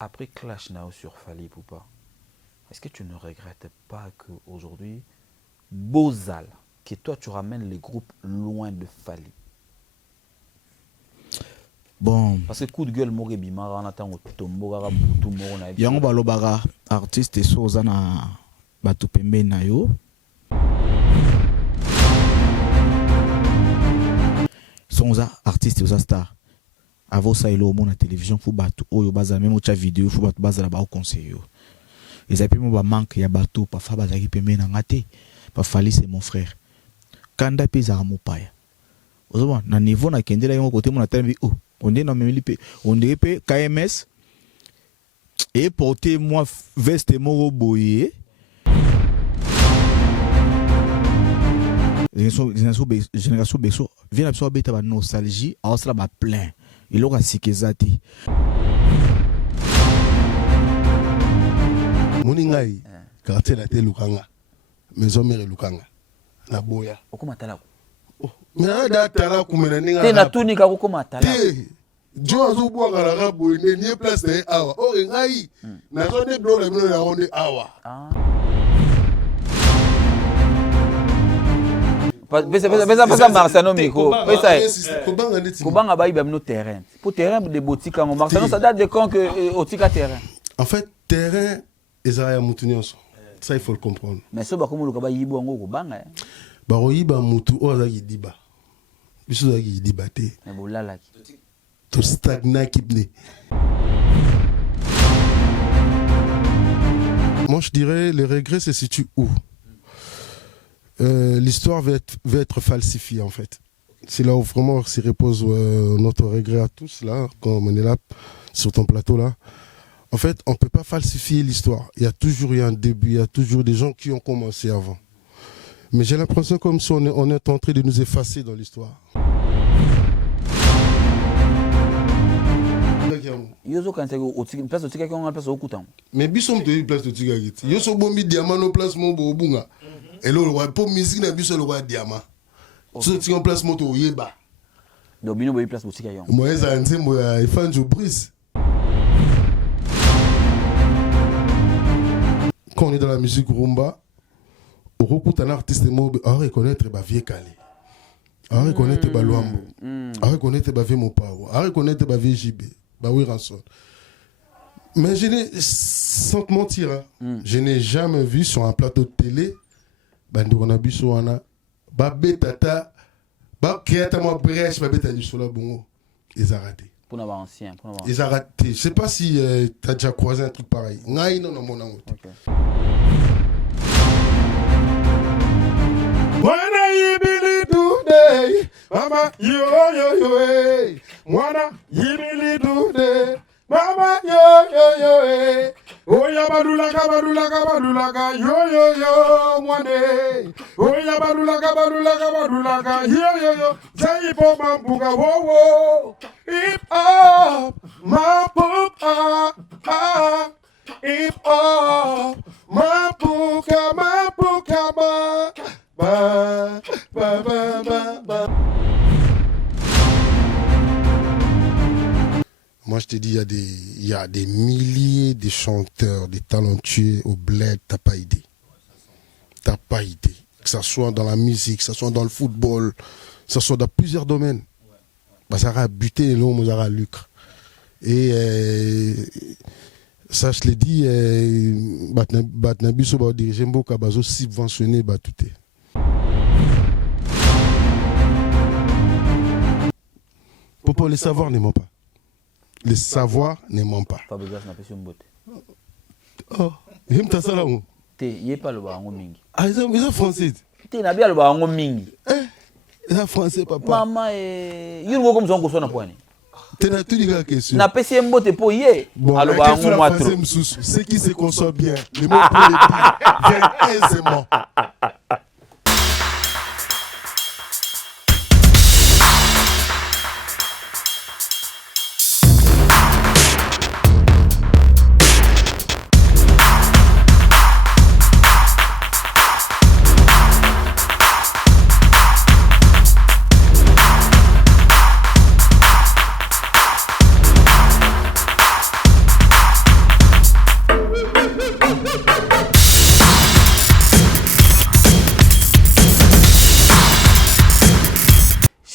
après Clash Nao sur Fali Poupa, est-ce que tu ne regrettes pas qu'aujourd'hui, Bozal, que toi tu ramènes les groupes loin de Fali? Bon. Parce que coup de gueule, Moré Bimara, on attend au tombeau, à Boutou, Moro, Naïb. Yango balobara artiste et soza na batupembe na yo. Sonza artiste et star. Avant ça, il est au monde à la télévision, faut battre oyo baza même au chat vidéo, faut battre baza là-bas au conseil. Les appuis mon manque ya bateau, pas fa baza qui pembe na ngate, pas Fali c'est mon frère. Kanda pesa ramopaya. Ozo na niveau na kendela yango côté mon atteindre oh. On est dans le même on dirait KMS et porter moi veste moro boyé. Génération Besso vient absorber ta nostalgie, à cela va plein. Il aura sikezati. Moningai, quartier la télé Lukanga, maison mère Lukanga, na boya. Okuma tala. Mais là, tala kumena ninga. Te na tuni ka okuma tala. Te, jo azu bwa kala ka boyne ni place de awa. Oh ngai, na so de blo le blo la onde awa. Ah. Pesa Marciano Miko. Pesa. Kobanga ba iba no terrain. Pour terrain de botika ngo Marciano ça date de quand que otika terrain. En fait, terrain ezaya mutunyoso. Ça il faut le comprendre. Mais so ba komo ko ba yibo ngo kobanga. Ba royiba mutu ozaki diba. Biso zaki diba te. Mais bolala ki. To stagna kibne. Moi je dirais les regrets se situent où? L'histoire va être falsifiée en fait. C'est là où vraiment s'y repose notre regret à tous là, quand on est là sur ton plateau là. En fait, on ne peut pas falsifier l'histoire. Il y a toujours eu un début, il y a toujours des gens qui ont commencé avant. Mais j'ai l'impression comme si on est en train de nous effacer dans l'histoire. Mais bisom te place de Tigagit. Yo so bombi diamant no place mon bobunga. Et là le roi pour musique na biso le roi diamant. So ti en place moto yeba. Do bino boy place boutique yon. Moi ça nzembo ya ifanjo brise. Quand on est dans la musique rumba, on écoute un artiste mobile, on reconnaître ba vieux Kali. On reconnaître ba Luambo. On reconnaître ba vieux Mopao. On reconnaître ba vieux JB. Bah oui, Ranson. Mais je n'ai, sans te mentir, je n'ai jamais vu sur un plateau de télé, Bandouana Bissouana, Babé Tata, Bab Créatama Brèche, Babé Tani Sola Bongo. Ils ont raté. Pour n'avoir ancien. Ils ont raté. Je ne sais pas si tu as déjà croisé un truc pareil. Non, non, mon amour. Wanna you believe today? Mama, yo, hey. Wanna you believe today? Mama, yo, hey. Oh, ya badulaka, yo, mwane. Oh, ya badulaka, yo. Say for mambuga, wo. Hip hop, mambuga, hip hop, mambuga, ba. Moi, je te dis, il y a des milliers de chanteurs, des talentueux au bled, t'as pas idée. T'as pas idée. Que ce soit dans la musique, que ce soit dans le football, que ce soit dans plusieurs domaines. Bah, ça aura buté l'homme, ça aura lucre. Et ça, je l'ai dit, Batnabiso va diriger beaucoup à bazo subventionné, tout est. Pour les savoirs ne ment pas. Les savoirs ne ment pas. Fabrigas n'a pas sur une botte. Oh, il me ça là. Il pas le barango mingi. Ah, ils sont français. Tu n'as bien le barango mingi. Ils sont français, papa. Maman, il y a comme son cousin à poignet. Tu n'as tout dit la question. N'a pas si un botte pour y bon, alors la question la français, c'est qui se consomme bien. Les mots pour les dire viennent aisément.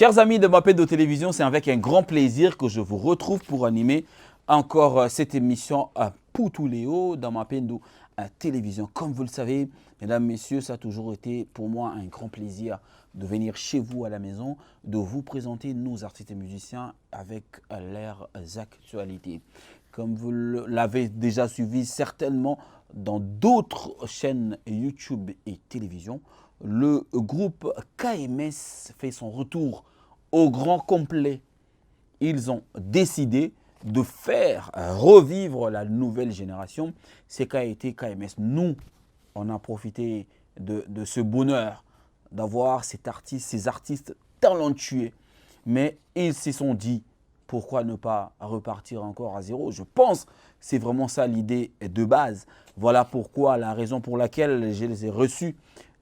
Chers amis de Mapendo Télévision, c'est avec un grand plaisir que je vous retrouve pour animer encore cette émission à Poutuléo dans Mapendo Télévision. Comme vous le savez, mesdames, messieurs, ça a toujours été pour moi un grand plaisir de venir chez vous à la maison, de vous présenter nos artistes et musiciens avec leurs actualités. Comme vous l'avez déjà suivi certainement dans d'autres chaînes YouTube et télévision, le groupe KMS fait son retour au grand complet. Ils ont décidé de faire revivre la nouvelle génération. C'est qu'a été KMS. Nous, on a profité de ce bonheur d'avoir ces artistes talentueux. Mais ils se sont dit, pourquoi ne pas repartir encore à zéro? Je pense que c'est vraiment ça l'idée de base. Voilà pourquoi, la raison pour laquelle je les ai reçus.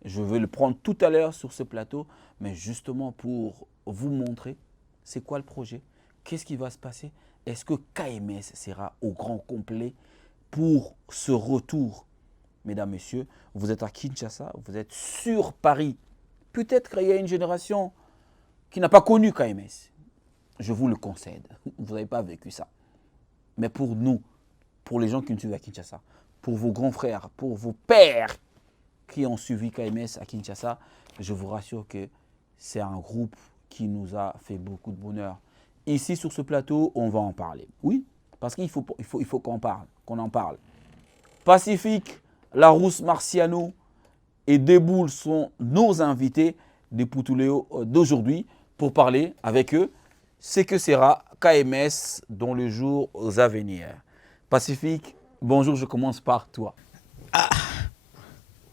Je vais le prendre tout à l'heure sur ce plateau, mais justement pour vous montrer c'est quoi le projet, qu'est-ce qui va se passer. Est-ce que KMS sera au grand complet pour ce retour? Mesdames, Messieurs, vous êtes à Kinshasa, vous êtes sur Paris. Peut-être qu'il y a une génération qui n'a pas connu KMS. Je vous le concède, vous n'avez pas vécu ça. Mais pour nous, pour les gens qui nous suivent à Kinshasa, pour vos grands frères, pour vos pères qui ont suivi KMS à Kinshasa, je vous rassure que c'est un groupe qui nous a fait beaucoup de bonheur. Ici, sur ce plateau, on va en parler. Oui, parce qu'il faut qu'on en parle. Pacifique, Larousse Marciano et Deboul sont nos invités des Poutuléo d'aujourd'hui pour parler avec eux ce que sera KMS dans les jours à venir. Pacifique, bonjour, je commence par toi.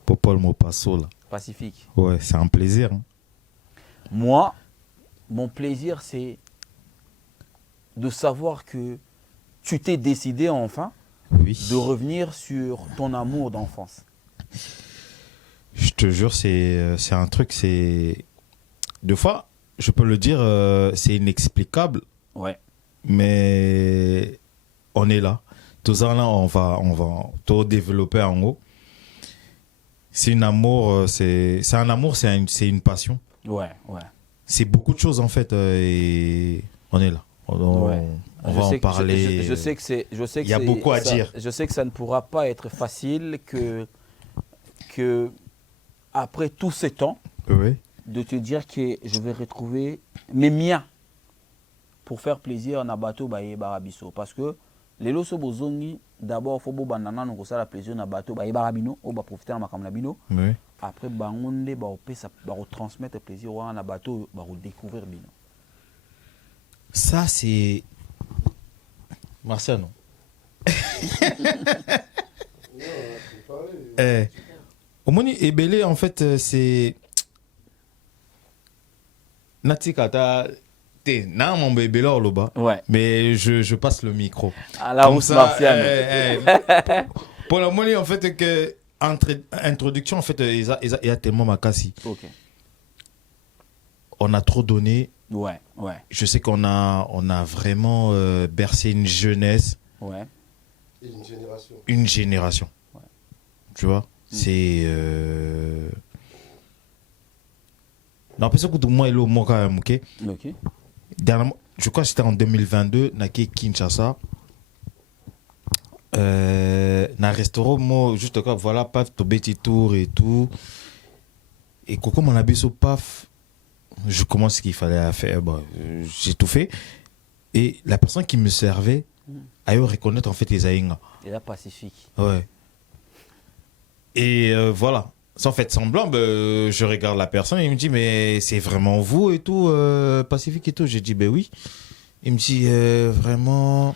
Popol Mopasso là. Pacifique. Ouais, c'est un plaisir. Hein. Moi, mon plaisir, c'est de savoir que tu t'es décidé enfin de revenir sur ton amour d'enfance. Je te jure, c'est un truc, c'est... Des fois, je peux le dire, c'est inexplicable. Ouais. Mais on est là. Tout ça là, on va tout développer en haut. C'est un amour, c'est une passion. Ouais, ouais. C'est beaucoup de choses en fait, et on est là. On va en parler. Je sais que c'est. Il y a beaucoup à dire. Je sais que ça ne pourra pas être facile que après tous ces temps, oui. de te dire que je vais retrouver mes miens pour faire plaisir à bateau baye barabiso. Parce que les loso bozongi, d'abord, il faut que nous fasse plaisir à bateau baye barabino, on va profiter de ma bino. Oui. Après, on va transmettre plaisir à bateau, on va découvrir bino. Ça, c'est... Marciano. Omoni Ebele, en fait, c'est... Natikata... Non, mon bébé là, ouais. Mais je passe le micro. À la Rousse Marciano. Pour la monnaie, en fait, que... Introduction, en fait, il y a tellement makasi. Ok. On a trop donné. Ouais, ouais. Je sais qu'on a vraiment bercé une jeunesse. Ouais. Et une génération. Une génération. Ouais. Tu vois, c'est... Non, parce que tout le monde est là, moi, quand même, ok? Ok. Dernièrement, je crois que c'était en 2022, Naki Kinshasa. Na restaurant, moi, juste quoi, voilà, paf, ton petit tour et tout. Et Coco, mon habit sur paf, je commence ce qu'il fallait faire. Bon, j'ai tout fait. Et la personne qui me servait a eu reconnaître en fait les Aïnga. Et la Pacifique. Ouais. Et voilà. Sans fait semblant, je regarde la personne et il me dit, mais c'est vraiment vous et tout, Pacifique et tout. J'ai dit, ben oui. Il me dit, vraiment.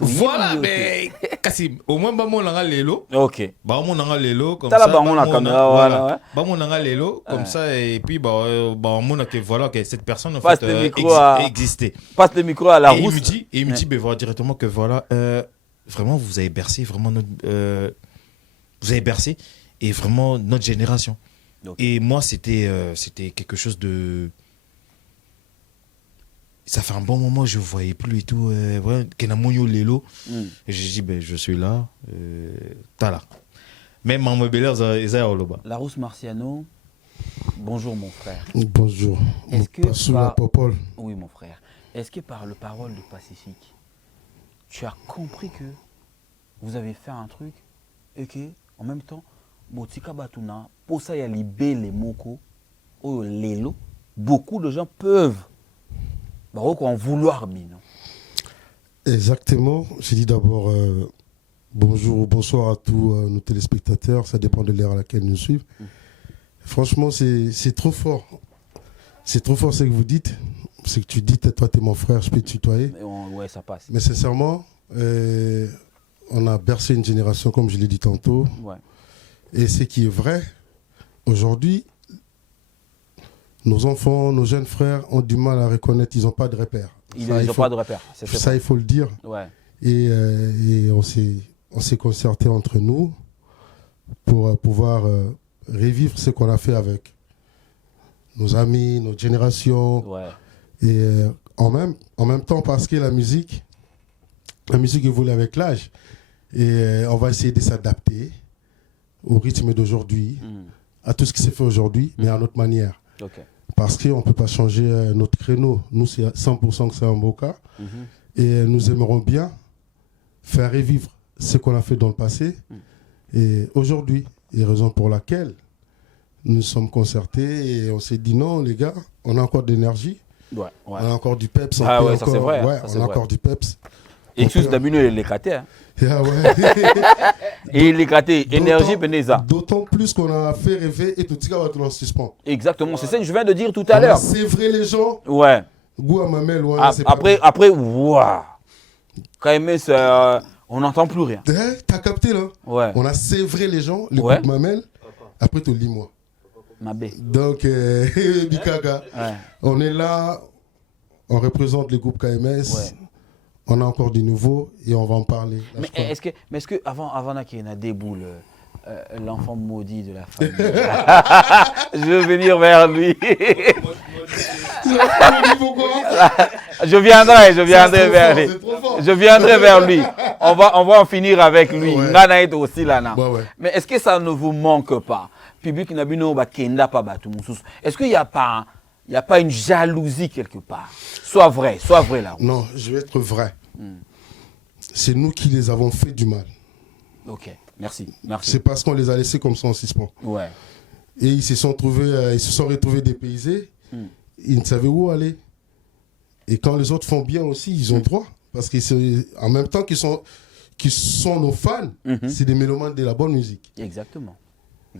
Voilà, mais Kassim, au moins, on a lelo. Ok. On a lelo comme ça. Voilà. On a lelo comme ça et puis on a que voilà que cette personne en fait existait. Passe le micro à la Rousse. Et il me dit, ben voilà directement que voilà, vraiment vous avez bercé vraiment notre, vous avez bercé et vraiment notre génération. Okay. Et moi c'était quelque chose de... Ça fait un bon moment je ne voyais plus et tout. Voilà, et j'ai dit, ben, je suis là. T'as là. Même en mobile, ils ont Oloba. Larousse Marciano, bonjour mon frère. Bonjour. Est-ce que Popol. Oui mon frère. Est-ce que par le parole du Pacifique, tu as compris que vous avez fait un truc et que en même temps, Botika Batuna, pour ça il y a libé les moko, ou lelo, beaucoup de gens peuvent en vouloir bien. Exactement. J'ai dit d'abord bonjour ou bonsoir à tous nos téléspectateurs. Ça dépend de l'ère à laquelle nous suivent. Franchement, c'est trop fort. C'est trop fort ce que vous dites. C'est que tu dis, toi, t'es mon frère, je peux te tutoyer. Ouais, ça passe. Mais sincèrement, on a bercé une génération, comme je l'ai dit tantôt. Ouais. Et ce qui est vrai, aujourd'hui, nos enfants, nos jeunes frères ont du mal à reconnaître, ils n'ont pas de repères. Ils n'ont pas de repères. Ça, il faut le dire. Ouais. Et on s'est concerté entre nous pour pouvoir revivre ce qu'on a fait avec nos amis, notre génération. Ouais. Et en même temps, parce que la musique évolue avec l'âge. Et on va essayer de s'adapter au rythme d'aujourd'hui, à tout ce qui s'est fait aujourd'hui, mais à notre manière. Okay. Parce qu'on ne peut pas changer notre créneau. Nous, c'est 100% que c'est un beau cas. Et nous aimerons bien faire revivre ce qu'on a fait dans le passé et aujourd'hui. Et raison pour laquelle nous sommes concertés et on s'est dit non, les gars, on a encore de l'énergie. Ouais. On a encore du peps. Ah ouais, ça c'est vrai. Ouais, on a encore du peps. Excuse d'abino les catés. Hein. Ah ouais. Et les catés, énergie, peneza. D'autant plus qu'on a fait rêver et tout ça va tout en suspens. Exactement, c'est ce que je viens de dire tout à l'heure. C'est vrai les gens. Ouais. Goût à mamelle, ouais. Après, waouh. Quand même, on n'entend plus rien. T'as capté là? Ouais. On a sévré les gens, le goût de mamelle. Après, tu lis moi. Mabé. Donc, Bikaga, on est là, on représente le groupe KMS. Ouais. On a encore du nouveau et on va en parler. Là, mais est-ce que avant qu'il y ait des boules, l'enfant maudit de la famille, je veux venir vers lui. Je viendrai vers lui. Je viendrai vers lui. On va en finir avec lui. Ouais. Aussi, là, ouais. Mais est-ce que ça ne vous manque pas? Est-ce qu'il n'y a pas une jalousie quelque part? Sois vrai là. Non, je vais être vrai. C'est nous qui les avons fait du mal. Ok, merci. C'est parce qu'on les a laissés comme ça en suspens. Ouais. Et ils se sont retrouvés dépaysés. Ils ne savaient où aller. Et quand les autres font bien aussi, ils ont droit. Parce qu'en même temps qu'ils sont nos fans, c'est des mélomanes de la bonne musique. Exactement.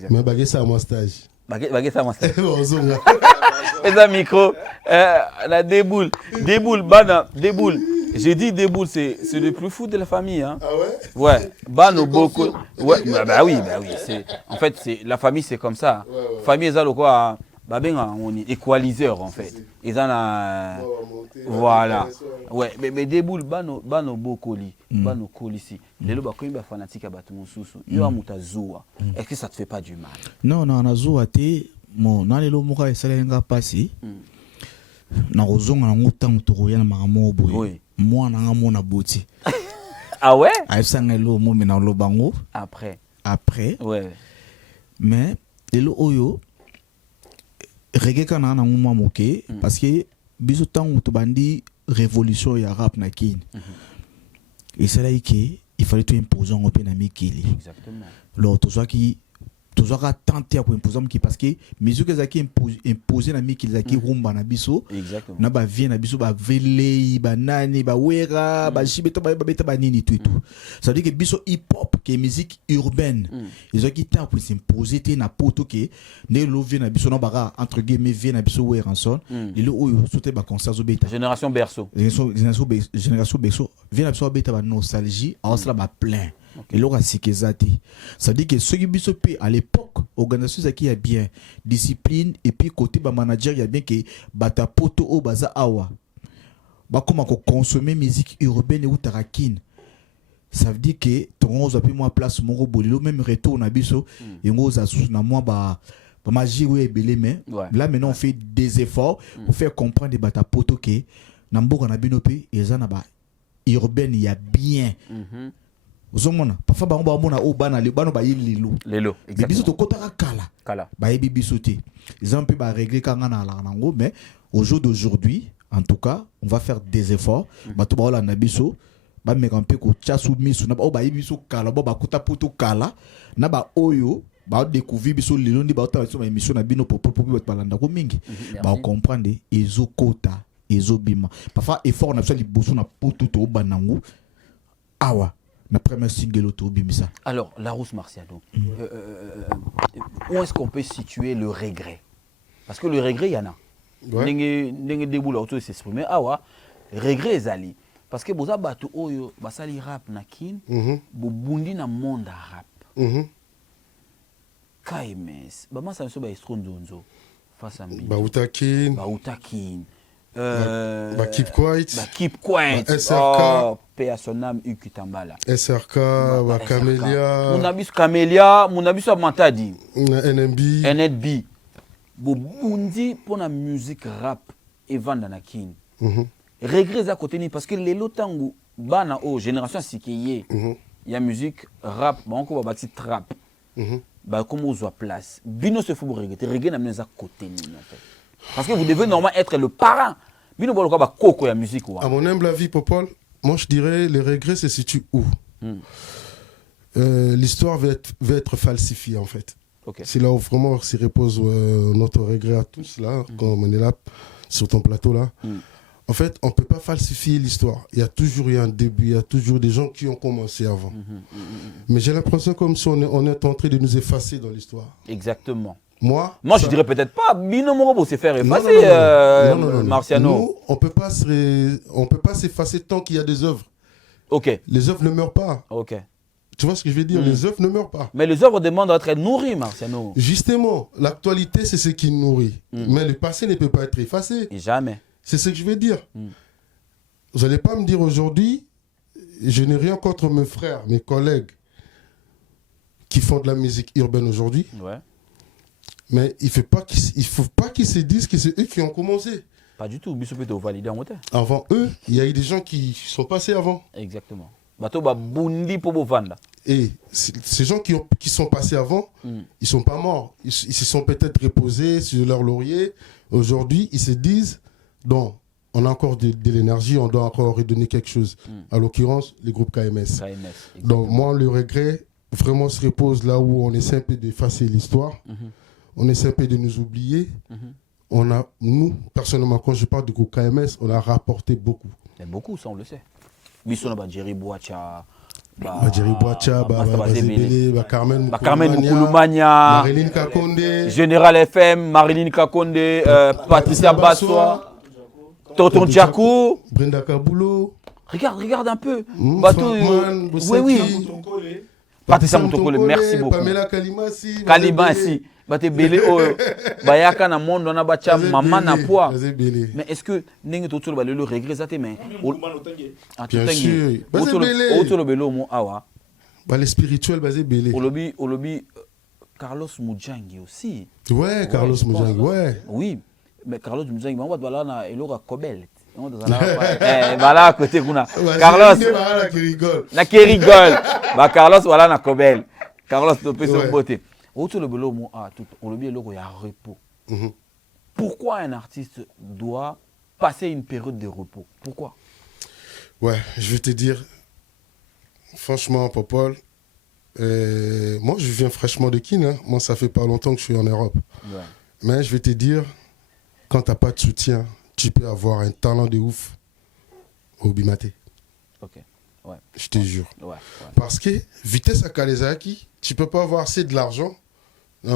Mais baguette ça à mon stage. Baguette ça à mon stage. Et un micro, la déboule. Déboule. J'ai dit déboule, c'est le plus fou de la famille. Hein. Ah ouais? Ouais. Bano beaucoup. Ouais, bah oui. En fait, la famille, c'est comme ça. Ouais. Famille, c'est quoi? On est équaliseur en fait. Ils en a. Voilà. Ouais, mais déboule, bano bokoli. Bano kolisi. Les loba quand ils fanatique à battre mon sous. Yo amuta zoua. Est-ce que ça te fait pas du mal? Non, na zoua te. Mon nalelo muka esalenga pasi. Na rozonga na nguta mutoroya na mangamo boye. Moi na ngamo na boti. Ah ouais? Aisangelo mo mena lo bango. Après. Ouais. Mais lelo oyo reggae kana na nguma moke parce que biso tango to bandi révolution ya rap na kin. Et c'est là qu'il fallait tout imposer en open mikili. Exactement. Alors to soit qui toujours à tenter à imposer parce que musique zaki imposer na miki zaki rumba na biso na ba vie na biso ba vele ba nani ba wera ba shibeta ba beta ba nini tout ça veut dire que biso hip hop que musique urbaine ils ont qui temps pour s'imposer te na poto que ne lo vie na biso na ba entre guillemets vie na biso wera son et le oyo sauter ba concert zo beta génération berceau vie na biso beta ba nostalgie alors cela ba plein. Et là, ça dit que ceux qui sont à l'époque, organisation qui a bien discipline et puis côté ba manager il y a bien que bata poto au baza awa. Ba comment consommer musique urbaine ou tarakin. Ça veut dire que ton a plus moins place mon bolilo même retour na biso et on a sous na moi ba magie ouais belé mais là maintenant on fait des efforts pour faire comprendre des bata poto que na mboka na binope et ça na ba urbaine il y a bien. ozomona parfois bango bamona o bana bano ba yililo Lelo, biso exactement. to kotaka kala Kala. ba yebi biso te ils ont un peu ba régler kanga na la nango mais au jour d'aujourd'hui en tout cas on va faire des efforts bato ba ola na biso ba meka un peu ko chasu misu na ba yebi biso kala ba kuta poto kala na ba oyo ba découvrir biso lelo ndi ba ta biso ma émission na bino pour bato balanda ko mingi ba comprendre ezo kota ezo bima parfois effort na biso liboso na poto to banango awa la première single auto-bimisa. Alors, Larousse Marciano, où est-ce qu'on peut situer le regret? Parce que le regret, il y en a. N'enge déboule auto s'exprimer. Ah ouais, regret ezali. Parce que boza batu oyo basali rap na kin, bo bundi na monde rap. KMS, ba masa so ba estronzonzo. Face ambi. Ba utakin. Ba utakin. Ba keep quiet. Ba keep quiet. SRK. Oh, paix à son âme Ukitambala. SRK, ba Camélia. Mon abiso Camélia, mon abiso Mantadi. NMB. NNB. Bo bundi pour la musique rap et vendre na kin. Regret à côté ni parce que les lotango bana o génération sikiye. Ya musique rap, ba on va bâti trap. Bah comment on a place. Bino se faut regretter. Regret na mneza côté ni en fait. Parce que vous devez normalement être le parent. Bino bolo ba koko ya musique wa. À mon humble avis, Popol, moi je dirais les regrets se situent où? L'histoire va être falsifiée en fait. Okay. C'est là où vraiment s'y repose notre regret à tous là, quand on est là sur ton plateau là. En fait, on ne peut pas falsifier l'histoire. Il y a toujours eu un début, il y a toujours des gens qui ont commencé avant. Mais j'ai l'impression comme si on est en train de nous effacer dans l'histoire. Exactement. Moi je dirais peut-être pas. Bino Morobo s'est fait effacer, Marciano. Nous, on peut pas s'effacer tant qu'il y a des œuvres. Ok. Les œuvres ne meurent pas. Ok. Tu vois ce que je veux dire? Les œuvres ne meurent pas. Mais les œuvres demandent d'être nourries, Marciano. Justement, l'actualité, c'est ce qui nourrit. Mais le passé ne peut pas être effacé. Et jamais. C'est ce que je veux dire. Vous n'allez pas me dire aujourd'hui, je n'ai rien contre mes frères, mes collègues qui font de la musique urbaine aujourd'hui. Ouais. Mais il ne faut pas qu'ils se disent que c'est eux qui ont commencé. Pas du tout. Validé en moteur. Avant eux, il y a eu des gens qui sont passés avant. Exactement. Bato ba bundi pour vendre. Et ces gens qui sont passés avant, ils ne sont pas morts. Ils se sont peut-être reposés sur leur laurier. Aujourd'hui, ils se disent, donc, on a encore de l'énergie, on doit encore redonner quelque chose. À l'occurrence, le groupe KMS. Donc, moi, le regret vraiment se repose là où on essaie un peu d'effacer l'histoire. On essaie un peu de nous oublier. Nous, personnellement, quand je parle du groupe KMS, on a rapporté beaucoup. Mais beaucoup, ça on le sait. Bissona Jerry Boacha. Jerry Boacha, Zebele, Carmen Moukoulumania, Marilyn Kakonde, Général FM, Marilyn Kakonde, Patricia Bassoa, Tonton Djakou, Brenda Kabulo. Regarde un peu. Oui. Patricia Moutokole, merci beaucoup. Pamela Kalimasi. Kalimasi. Bate belé o bayaka na monde na bacha maman na poids. Mais est-ce que ningi to tolo le regret zaté mais bien sûr. Otolo belo mo awa. Ba le spirituel basé belé. Olobi Carlos Mujangi aussi. Ouais, Carlos Mujangi, ouais. Oui, mais Carlos Mujangi on va voilà na eloka Kobel. Voilà à côté kuna. Carlos qui rigole. Ba Carlos voilà na Kobel. Carlos to peut son beauté. Repos. Pourquoi un artiste doit passer une période de repos? Pourquoi? Ouais, je vais te dire, franchement, Popol, moi je viens fraîchement de Kin. Moi, ça fait pas longtemps que je suis en Europe. Ouais. Mais je vais te dire, quand tu n'as pas de soutien, tu peux avoir un talent de ouf au Bimaté. Ok. Ouais. Je te jure. Ouais. Parce que vitesse à Kalezaki, tu peux pas avoir assez de l'argent. Mais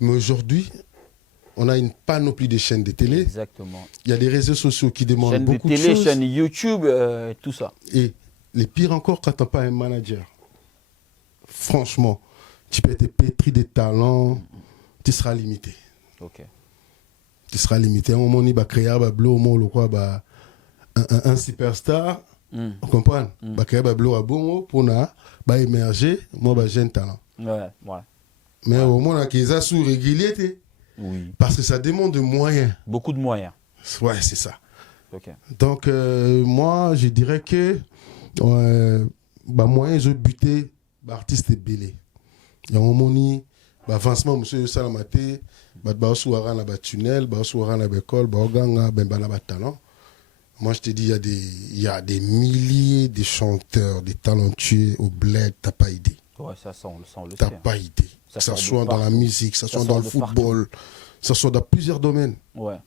aujourd'hui, on a une panoplie de chaînes de télé. Exactement. Il y a des réseaux sociaux qui demandent beaucoup de choses. Chaîne YouTube, tout ça. Et les pires encore, quand tu n'as pas un manager. Franchement, tu peux être pétri de talents, tu seras limité. Ok. Tu seras limité. À un moment, il va créer un superstar. Vous comprenez? Il va créer un bon pour émerger. Moi, j'ai un talent. Ouais. Mais au moins, il y a sous régulier. Oui. Parce que ça demande de moyens. Beaucoup de moyens. Ouais, c'est ça. Okay. Donc, moi, je dirais que Moyen je buté artiste belé. Il y a un moment avancement monsieur Salamate, souara na tunnel, souara na école, ganga na talent. Moi je te dis il y a des milliers de chanteurs, des talentueux au bled, t'as pas idée. Ouais, ça on le t'as pas idée. Que ça soit dans la musique, ça soit dans le football, ça soit dans plusieurs domaines. Ouais.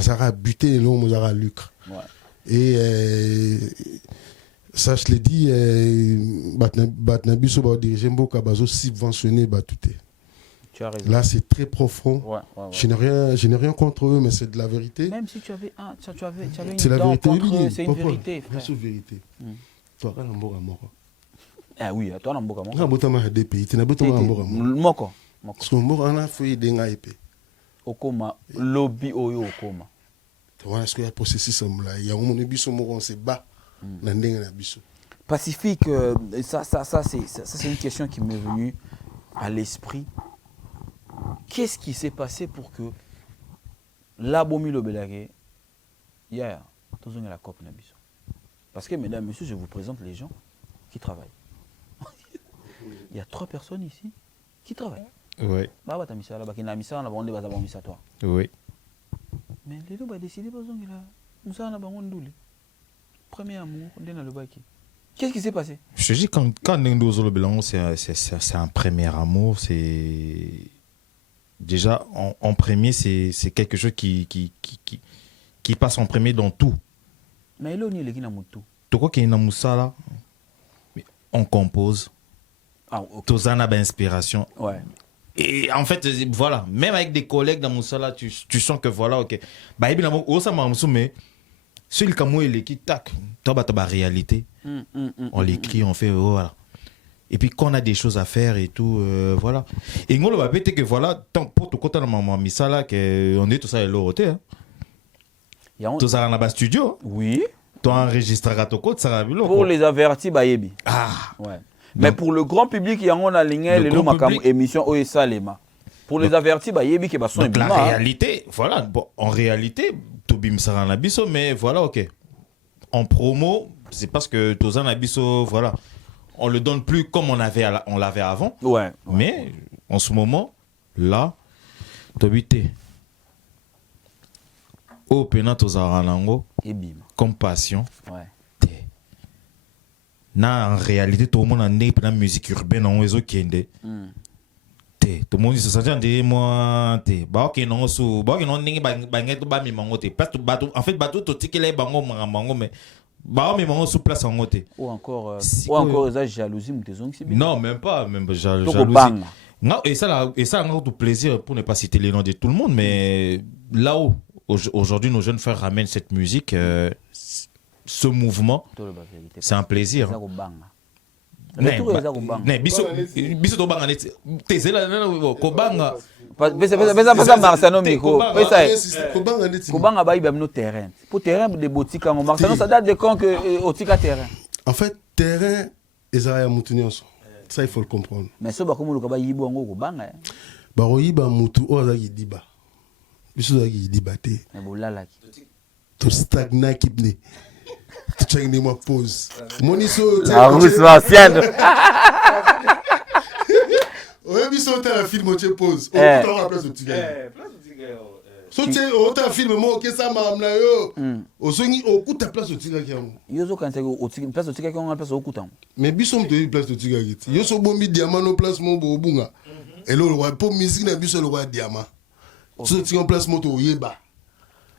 Ça a buté l'homme, ça a lucre. Ouais. Et ça, je l'ai dit, Batnabiso va diriger Mboka Bazo subventionné Batouté. Tu as raison. Là, c'est très profond. Ouais. Je n'ai rien contre eux, mais c'est de la vérité. Même si tu avais une c'est la dent vérité. contre eux, c'est une vérité, frère. C'est une vérité. Toi, tu as un Mboka Moko. Ah oui, toi, tu as un Mboka Moko. Tu as un des pays. Tu n'as pas un Mboka Moko. Parce que Mboka, on a fait des ngaïpé. Okoma, lobby Oyo Okoma. Tu vois, est-ce qu'il y a processus là? Il y a un moment où on se bat. Pacifique, ça c'est une question qui m'est venue à l'esprit. Qu'est-ce qui s'est passé pour que la Bomilo Belagé, hier, tous on a la COP Nabiso? Parce que, mesdames, messieurs, je vous présente les gens qui travaillent. Il y a 3 personnes ici qui travaillent. Oui. Oui. Mais les deux ont décidé de premier amour, qu'est-ce qui s'est passé? Je te dis, quand Nendo Zolo Belango, c'est un premier amour, c'est. Déjà, en premier, c'est quelque chose qui passe en premier dans tout. Mais il y a tout. Tu crois qu'il y a une là, on compose. Ah, okay. Tous en a inspiration. Ouais. Et en fait, voilà, même avec des collègues dans Moussala, tu sens que voilà, ok. Bah, il y a mais celui qui est qui tac, tu as la réalité. On l'écrit, on fait, voilà. Et puis quand on a des choses à faire et tout, voilà. Et nous, on va peut-être que voilà, tant pour tout côté de maman Missala, qu'on est tout ça et l'autre. Tout ça dans le studio. Oui. Tu enregistreras ton code, ça va bien. Pour les avertis, Bayebi. Ah. Ouais. Mais pour le grand public, il y a une ligne, émission OSA Lema. Pour les avertis, Bayebi qui va son donc la réalité, voilà, bon, en réalité, Tobim Saran Abisso, mais voilà, ok. En promo, c'est parce que Tozan Abisso, voilà, on le donne plus comme on l'avait avant. Ouais. Mais en ce moment, là, Tobité. Au Pena Tozaranango, compassion. Ouais. En réalité, tout le monde a né dans la musique urbaine en réseau qui est tout le monde se sent moi ok non so non ningi banget ba mi mangote parce que en fait bateau to tikele bango mango mais mi mango sous place en côté ou encore ça jalousie non même jalousie non et ça a tout plaisir pour ne pas citer les noms de tout le monde mais là-haut aujourd'hui nos jeunes frères ramènent cette musique ce mouvement c'est un plaisir biso to banga neti tezela ko banga pesa Marciano miko kobanga bayiba no terrain pour terrain de botika ngo Marciano ça date de quand que otika terrain en fait terrain ezaya mutu nyonso ça il faut le comprendre mais so ba komuluka ba yibo ngo kobanga ba royiba mutu ozaki diba biso zaki diba te mais bolalaki to stagna kipne. Tu check des mois pause. Moniso. La rousse martienne. Oui, mais si on t'a un film, on te pause. On peut avoir la place au tigre. Si on t'a un film, moi, ok, ça m'a amené. Au songi, au coup, ta place au tigre. Yoso quand c'est au tigre, place au tigre, on a place au couteau. Mais bisom te place au tigre. Yoso bombi diamant no place mon bobunga. Et là, le roi pour musique, na biso le roi diamant. Si tu en place moto yeba.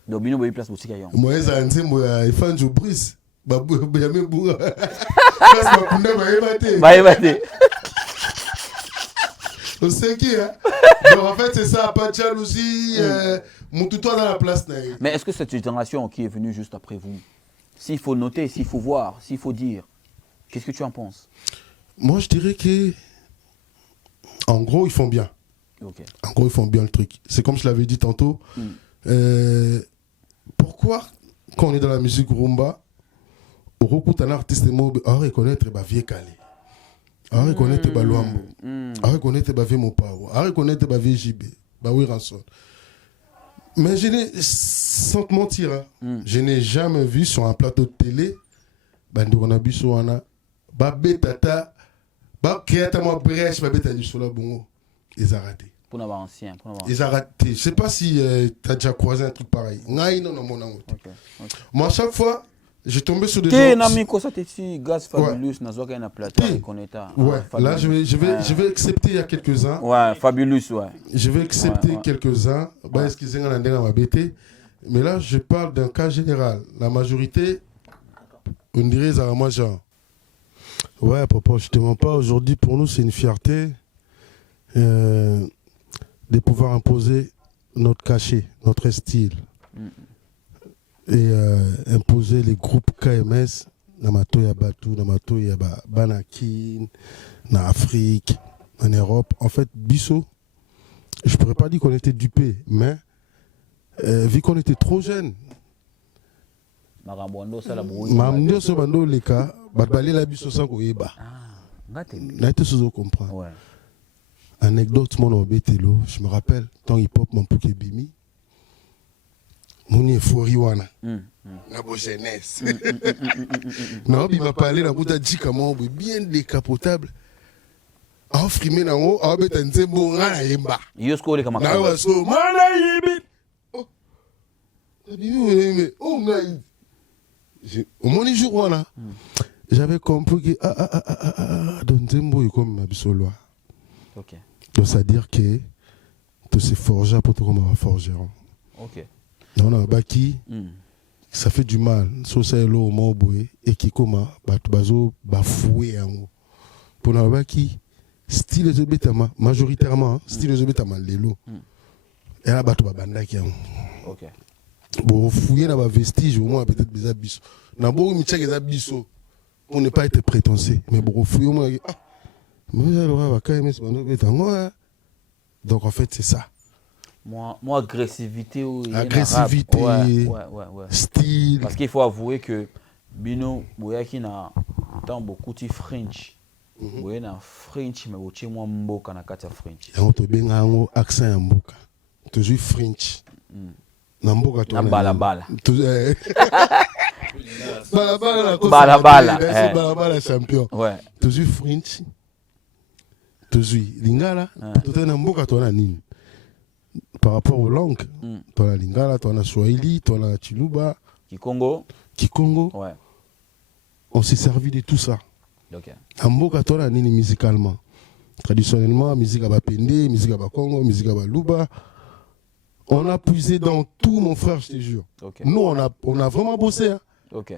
Donc bino boy place au tigre. Moi, ça anti moi, il fait un brise. Babu, bien bourra. Place ma kunda baébate. Baébate. On sait qui, hein. Donc en fait, c'est ça, pas de jalousie. Mon tutoie dans la place. Mais est-ce que cette génération qui est venue juste après vous, s'il faut noter, s'il faut voir, s'il faut dire, qu'est-ce que tu en penses? Moi, je dirais que, en gros, ils font bien. Okay. En gros, ils font bien le truc. C'est comme je l'avais dit tantôt. Pourquoi, quand on est dans la musique rumba, on recrute un artiste à reconnaître vieux Calais, à reconnaître Luambo, à reconnaître vieux Mopao, à reconnaître vieux JB, oui Ranson. Mais je n'ai, sans te mentir, je n'ai jamais vu sur un plateau de télé bandeko na biso wana babetata bakreata mwa brèche babeta lisola bongo ezarate Pour nos anciens. ezarate. Je sais pas si tu as déjà croisé un truc pareil. Ngai non mon ango. Moi à chaque fois j'ai tombé sur des gens. Namiko ça t'es gaz Fabulous nazoka na plateau connecta. Ouais, là je vais accepter il y a quelques-uns. Ouais, Fabulous ouais. Je vais accepter quelques-uns. Bah excusez moi ndenga mabete. Mais là je parle d'un cas général. La majorité on dirait ça moi genre. Ouais, papa, je te mens pas. Aujourd'hui, pour nous, c'est une fierté de pouvoir imposer notre cachet, notre style. Et imposer les groupes KMS, Namato Yabatu, Namato Yaba, Banakin, en Afrique, en Europe. En fait, Bisso, je pourrais pas dire qu'on était dupés, mais vu qu'on était trop jeunes, Mamdio Sobando Leka, Badbalé la Bisso sans qu'on y ait. N'a été sous comprendre. Anecdote, mon obételo, je me rappelle, tant hip-hop, mon pouké bimi, mon euforiwana, la beau jeunesse. Non, il m'a parlé, la bouta dit comment, bien décapotable. Ah, frimé dans haut, ah, mais t'as un bon rang yemba. Yosko les camarades. Na waso, mana yibi. Oh, oh, naïd. Au moins, les jours, là, j'avais compris que, dans Zembo, il comme ma bisoloa. Ok. Donc, c'est-à-dire que tu sais forger pour tout comme un forgeron. Ok. Non, non, Baki, ça fait du mal. So, c'est l'eau, mon boué, et qui comme bazo, bafoué en haut. Pour nous, Baki, style de bétama, majoritairement, style de bétama, l'élo. Et là, bato babanda qui en haut. Ok. Bon, fouiller dans ma vestige, au moins, peut-être des abysses. Dans beaucoup de métiers, des abysses, on n'est pas été prétentieux. Mais bon, fouiller au moins, donc en fait c'est ça. Moi agressivité agressivité ouais. Style parce qu'il faut avouer que bino boyaki na tant beaucoup de French boye na French mais boche moi mboka na kati ya French on to benga ngo accent ya mboka toujours French na mboka to na balabala balabala champion ouais toujours French toujours lingala tout est na mboka to na nini par rapport aux langues to na lingala to na swahili to na chiluba kikongo ouais on s'est servi de tout ça. OK na mboka to na nini musicalement traditionnellement musique à Bapende musique à Bakongo musique à Baluba on a puisé dans tout mon frère je te jure. Nous on a vraiment bossé hein. OK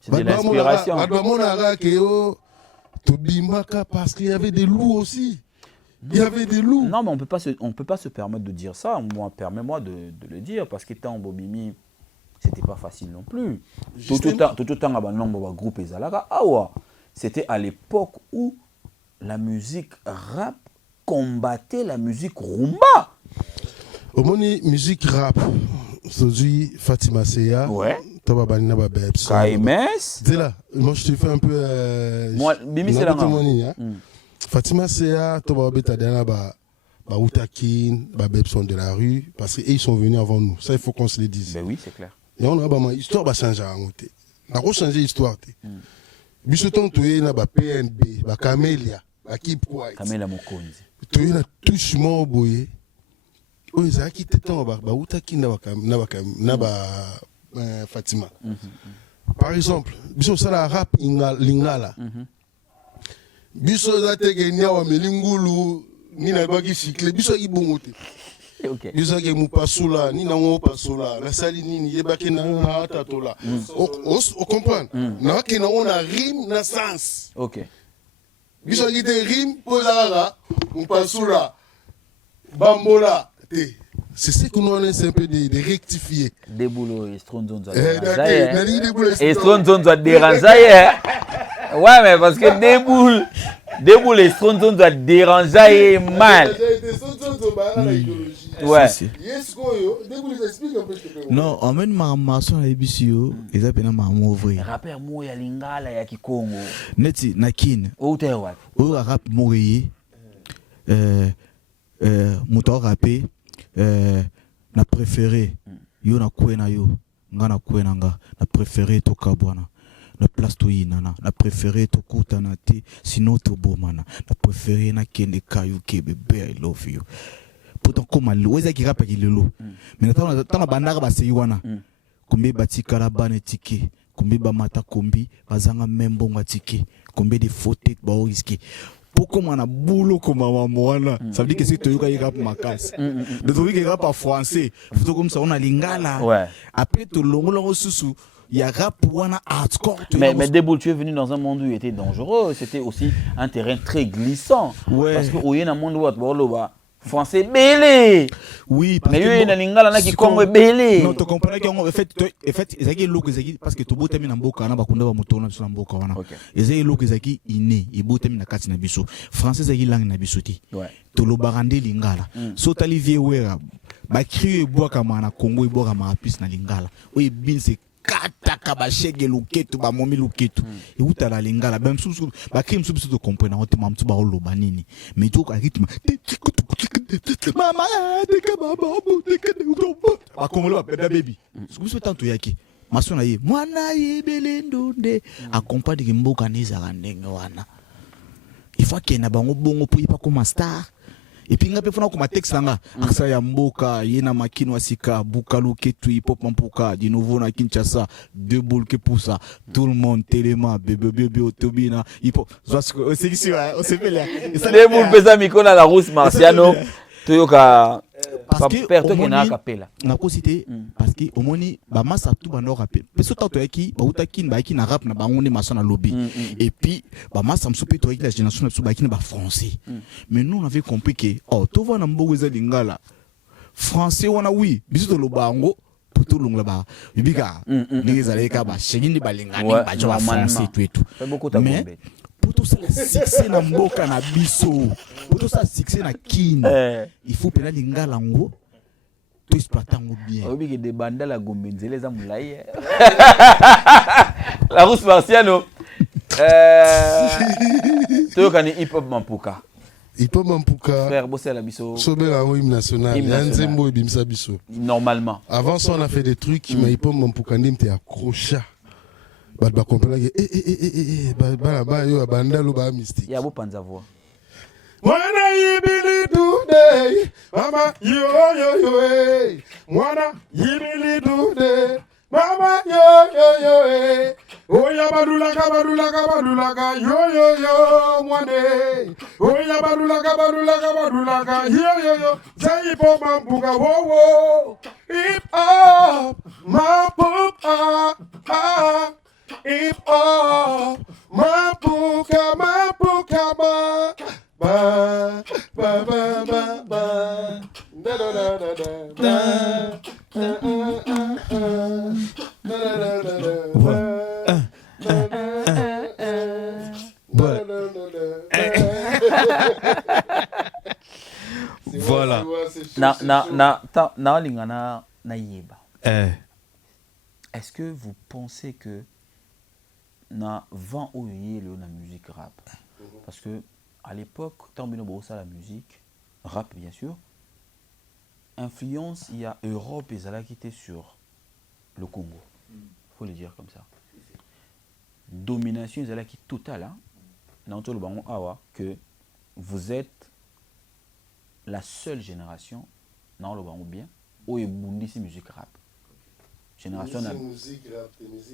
c'est de l'inspiration parce qu'il y avait des loups aussi. Il y avait des loups. Non, mais on peut pas se permettre de dire ça. Moi, permets-moi de le dire parce que tant Bobimi, c'était pas facile non plus. Tout le temps, nombre de groupes ezalaka. C'était à l'époque où la musique rap combattait la musique rumba. Au moins, musique rap, c'est Fatima Seya. Ouais. KMS. Là, moi je te fais un peu. Moi, Bimi c'est là. Fatima Seya, Toba Betadana, Utakin, Bebson de la rue, parce qu'ils sont venus avant nous. Ça, il faut qu'on se le dise. Ben oui, c'est clair. Et on a une histoire qui change à monter. On a changé l'histoire. Bisoton, tu es là, PNB, Camélia, Kip White. Camélia Mokonzi. Tu es là, touche mon boye. Oh, ils ont quitté ton Utakin, Fatima. Par exemple, biso sala rap lingala. Biso za tege nyawa melingulu ni na baki cycle biso ibongote. OK. Biso ke mupasula ni na ngo pasula la sali nini yebaki na hata tola. On comprend. Na ke na on a rime na sens. OK. Biso ki te rime pozala mupasula bambola te. C'est ce que nous on essaie un peu de rectifier. Déboulo et Stronzon doit déranger. Déranger. Ouais, mais parce que Déboule et Stronzon doit déranger mal. Ouais. Non, on met ma maçon à l'ébissio, ils appellent ma mauvais. Rappeur Moya Lingala ya Kikongo. Neti Nakin. Où t'es ouais. Où rap Mourier. Mouton rappé. Na préféré yo na kwena yo nga na kwena nga na préféré toka bwana na place toyinana na préféré tokutana te sinon tobomana na préféré na kende kayu kebebe I love you pourtant comme weza ki rapa ki lelo mais tana bandaka basei wana kombe batikala bana tike kombe bamata kombi bazanga membongo tike kombe de faute ba risquer pourquoi mwana boulot comme maman wana ça veut dire que si tu yoka rap makasi de trouver que rap en français faut comme ça on a lingala après to longo susu il y a rap wana hardcore mais Déboule, tu es venu dans un monde où il était dangereux, c'était aussi un terrain très glissant parce que au yena monde où français belé. Oui, parce mais il y a lingala na ki Congo belé. Non, tu comprends que en fait ezaki loko ezaki parce que to botami na mboka na bakunda ba mutona biso na mboka wana. Ezaki loko ezaki iné et botami na kati na biso. Français ezaki langue na biso ti. To lo barande lingala. So tali vie wera ba crier bois kama na Congo bois kama piste na lingala. Oui, bin c'est kata kabashege luketu ba momi luketu et uta la lingala ben susu ba krim susu to comprendre on te mamtu ba lo banini mais to ka rythme mama de kama babu de kama ba kongolo ba baby susu tanto yaki masona ye mwana ye belendonde accompagne mboka neza kandenge wana il faut que na bango bongo pour pas comme star et puis ngape fona kuma texte nga aksa ya mboka yena makino wasika bukalu ketu hip hop mpuka di nouveau na Kinshasa deux boules que pour ça tout le monde téléma bébé otobina hip hop c'est ici on se fait là deux boules pesa mikola la rousse Marciano toyoka parce que perte que na capella na ko cité parce que omoni ba massa tout ba no rappel peso tato yaki ba utakin ba yaki na rap na bango ne masana lobby et puis ba massa msopi to yaki la génération na ba ba français mais nous on avait compris que oh to va na mbogo za lingala français wana oui biso to lobango pour tout long là-bas bibika ni zaleka ba shegindi ba lingani ba jo français tout mais pour tout ça succès na mboka na biso pour tout ça succès na kina il faut pena lingala ngo to exploiter ngo bien obi ke de banda la gombenzele za mulai la rousse Marciano to kani hip hop mampuka frère bosser la biso sobera o hymne national nzembo ebimsa biso normalement avant ça on a fait des trucs mais hip hop mampuka ndimte accrocha ba comprendre que ba yo banda lo ba mystique ya bo panza voix mwana yibili today mama yo mwana yibili today mama yo oya badulaka yo mwane oya badulaka yo say pop mambuka wo hip hop mambuka hip hop mambuka voilà na lingana na yeba est-ce que vous pensez que na vent oyoye le na musique rap parce que à l'époque tant bino bossa la musique rap bien sûr influence il y a Europe et Zala qui était sur le Congo faut le dire comme ça domination Zala qui totale hein dans tout le bango awa que vous êtes la seule génération dans le bango bien où il bundi si musique rap génération na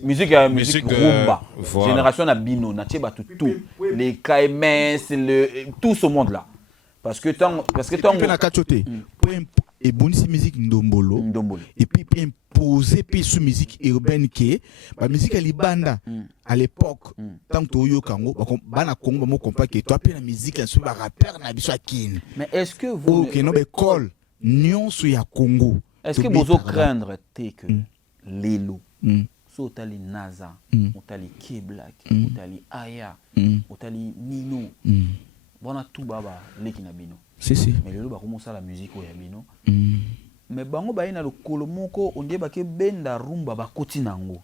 musique rumba génération na bino na tcheba tout les KMS tout ce monde là parce que tant na kachote et bonne musique ndombolo et puis imposer puis sous musique urbaine qui la musique libanda à l'époque tant que yo kango bana Congo mo comprend que toi puis la musique sur ba rappeur na biso akine mais est-ce que vous OK no école nyonso ya Congo est-ce que vous craindre que Lelo, Sotali Naza, Otali K-Black, Otali Aya, Otali Nino, bon tout baba lekina bino. Si. Mais Lelo va commencer la musique au yabino. Mais bango ba ina le kolomoko on dit ba ke benda rumba ba koti nango.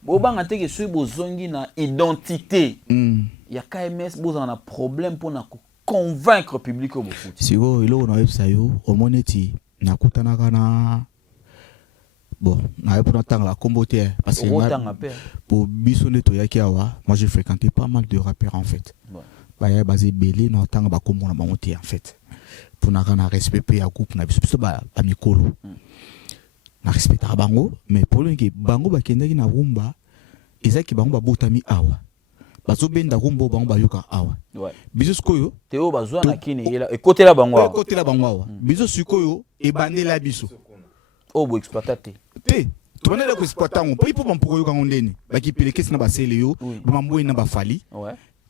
Bo banga te ke sui bozongi na identité. Ya KMS boza na problème pour na convaincre le public au foot. Si vous ilo na website yo omoneti nakutana kana bon na pour entendre la comboté parce que pour bisonné to yaki awa moi j'ai fréquenté pas mal de rappeurs en fait ba ya basé belé na entendre ba kombo na bangoté en fait pour na respect pe ya groupe na biso ba mikolo na respect bango mais pour le que bango ba kendaki na rumba ezaki bango ba botami awa bazo benda rumba bango ba yoka awa biso sikoyo teo bazwa na kini ila côté la bango awa biso sikoyo e bandela biso bo exploiter te to banela ko exploiter on peut pas pour yoka ngondeni ba ki peleke sina ba sele yo ba mambo ina ba fali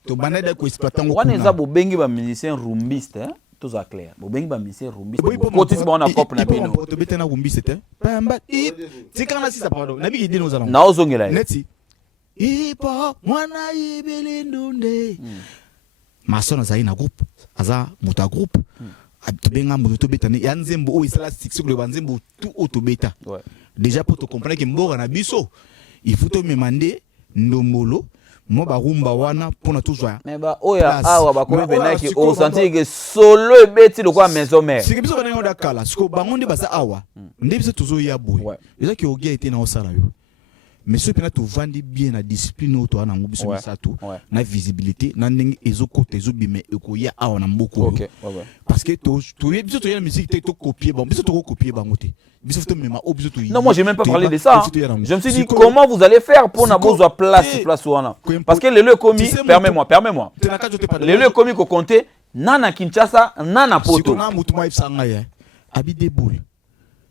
to banela ko exploiter on wana za bo bengi ba musicien rumbiste tout ça clair bo bengi ba musicien rumbiste côté si ba na cop na bino to betena rumbiste te pamba tikana si ça pardon na bi idino za na ozongela neti ipo mwana ibele ndunde masona za ina groupe aza muta groupe abtubenga muto betane ya nzembo o isala six le banzembo tout autobeta déjà pour te comprendre que mbora na biso il faut to memande ndombolo mo ba rumba wana pona toujours mais ba oya awa ba komi benaki o sentir que solo ebeti le kwa maison mère c'est que biso bana ngoda kala siko bangonde basa awa nde biso toujours ya boy eza ki ogia été na osala yo mais ce pena to vandi bien la discipline auto na ngubiso bisato na visibilité na ndenge ezokota ezobime ekoya awa na mboko parce que to biso to ya musique te to copier bon biso to copier bangote biso to mema o biso to non moi j'ai même pas parlé de ça je me suis dit comment vous allez faire pour na besoin place wana parce que le lieu commis permets-moi le lieu commis ko compter nana Kinshasa nana poto na mutu mai sanga ya abi deboul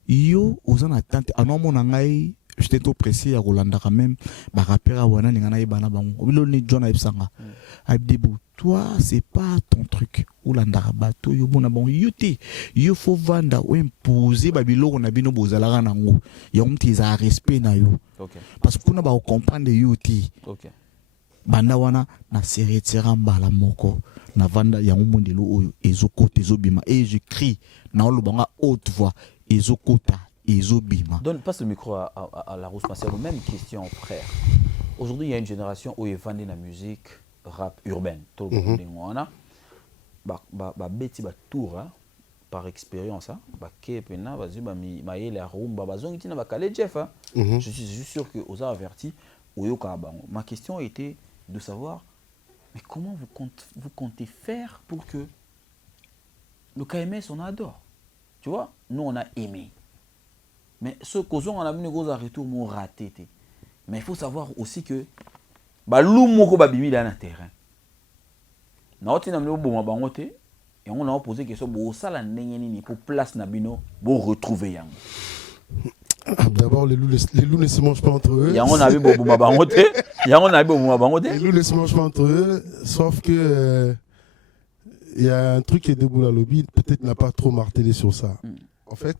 yo ozana tante anomona ngai j'étais trop pressé à Rolanda quand même ba rappeur wana ngana ibana bango biloni John Aibsanga Abdebou toi c'est pas ton truc Rolanda bato yo bona bon yuti yo faut vanda ou imposer ba biloko na bino bozalaka nango ya umti za respect na yo parce que kuna ba comprendre yuti banda wana na seretera mbala moko na vanda ya umondelo oyo ezokota ezobima et je crie na olobanga haute voix ezokota. Donne, passe le micro à la Rousse Marcel. Même question, frère. Aujourd'hui, il y a une génération où ils vendent la musique rap urbaine. Tout le monde est tour par expérience. Je suis juste sûr que vous avez averti. Ma question était de savoir, mais comment vous comptez faire pour que le KMS, on adore. Tu vois, nous, on a aimé. Mais ce qu'on a mis gros retour m'ont raté. Mais il faut savoir aussi que l'homme qui bimi dans le terrain. Nous avons et on a posé question pour ça la pour place nabino pour retrouver yang. D'abord les loups ne se mangent pas entre eux. On a vu beaucoup bangoté. Les loups ne se mangent pas entre eux, sauf que il y a un truc qui est debout à lobby, peut-être n'a pas trop martelé sur ça. En fait,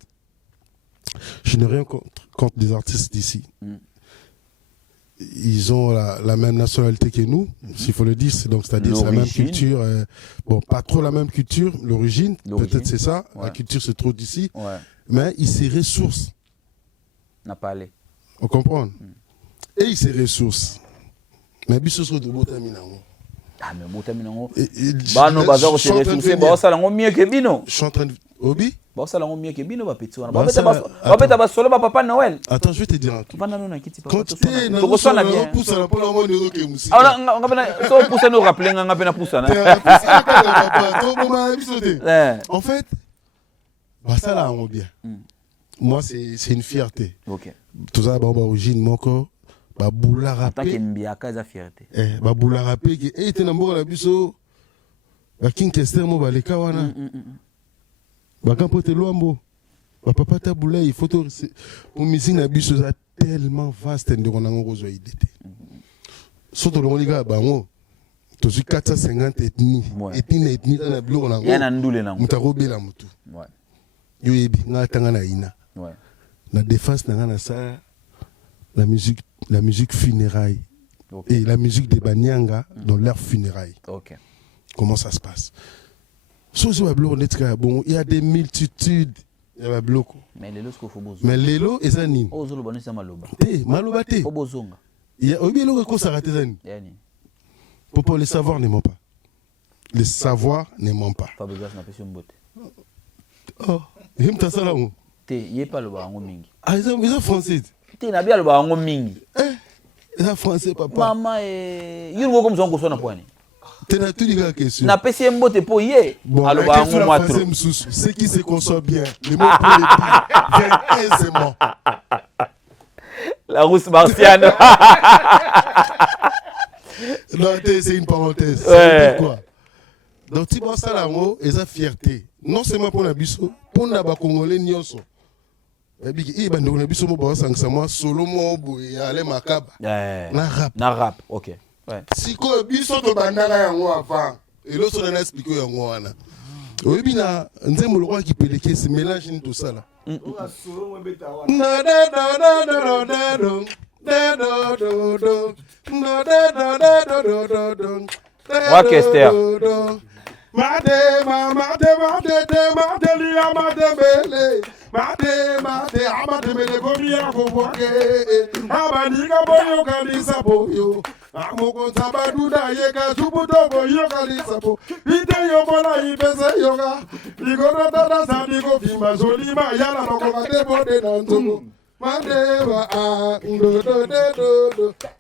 je n'ai rien contre des artistes d'ici. Ils ont la même nationalité que nous, s'il faut le dire. C'est-à-dire c'est la même culture. Bon, pas trop la même culture, l'origine. Peut-être c'est ça. Ouais. La culture se trouve d'ici. Ouais. Mais ils se ressourcent. N'a pas allé. On comprend. Et ils se ressourcent. Mais ils se sont de Botaminango. Ah, mais Botaminango. Bah, non, bah, ça, c'est ressourcé. Bah, ça, c'est mieux que Bino. Je suis en train de. Obi? Ça la mieux que Bino va péter. On va solo papa Noël. Attends, je vais te dire un truc. Quand tu es on reçoit la bien. On va pousser nous rappeler on va pousser. En fait, ça là on bien. Moi c'est une fierté. OK. Tout ça ba origine moko ba boula rapé. Tant que mbiaka za fierté. Ba boula rapé que te na mboka la biso. Ba King Kester mo ba leka wana. Bakampote Luambo, papa Taboula, il faut pour musique na biso tellement vaste de qu'on a un réseau idée. Surtout le gars bango, to suis 450 ethnies, ethnie na bloc na. Ya na ndule na. Mutarobe la mutu. Ouais. Yo yebi nga tanga na ina. Ouais. La défense na ça la musique funérailles. Okay. Et la musique des Banyanga dans leur funérailles. OK. Comment ça se passe? Bon, il y a des multitudes. Il y a bloc. Mais les lots qu'il faut besoin. Mais les lots, ils animent. Oh, zolo bani maloba. Maloba te. Faut besoin. Il y a oublié le qu'on s'arrête zani. Pour les savoirs ne ment pas. Les savoirs ne ment pas. Pas besoin n'a pas sur une botte. Oh, il me t'a ça là. il est pas le barango mingi. Ah, ils sont français. Tu n'as bien le barango mingi. Ils sont français, papa. Maman, il y a comme ça qu'on a poigné. Tu as tout dit la question. Na PC mbote po yé. Bon, Alors la question barango la matro. français m'sous. Ce qui se conçoit bien. Les mots pour les dire viennent aisément. La rousse martiane. Non, c'est une parenthèse. Ouais. Ça veut dire quoi? Donc, tu vois ça là, et ça fierté. Non seulement pour la biso, pour la Congolais nyonso. Et puis, il va nous biso mo ba sangsa moi solo mo boy aller makaba. Na rap. Na rap, OK. Ouais. Si ko biso to bandaka yango avant. Et l'autre on a expliqué yango wana. Oui bina nzembo le roi qui peleke ce mélange tout ça là. Na da da da da da da. Orchestre.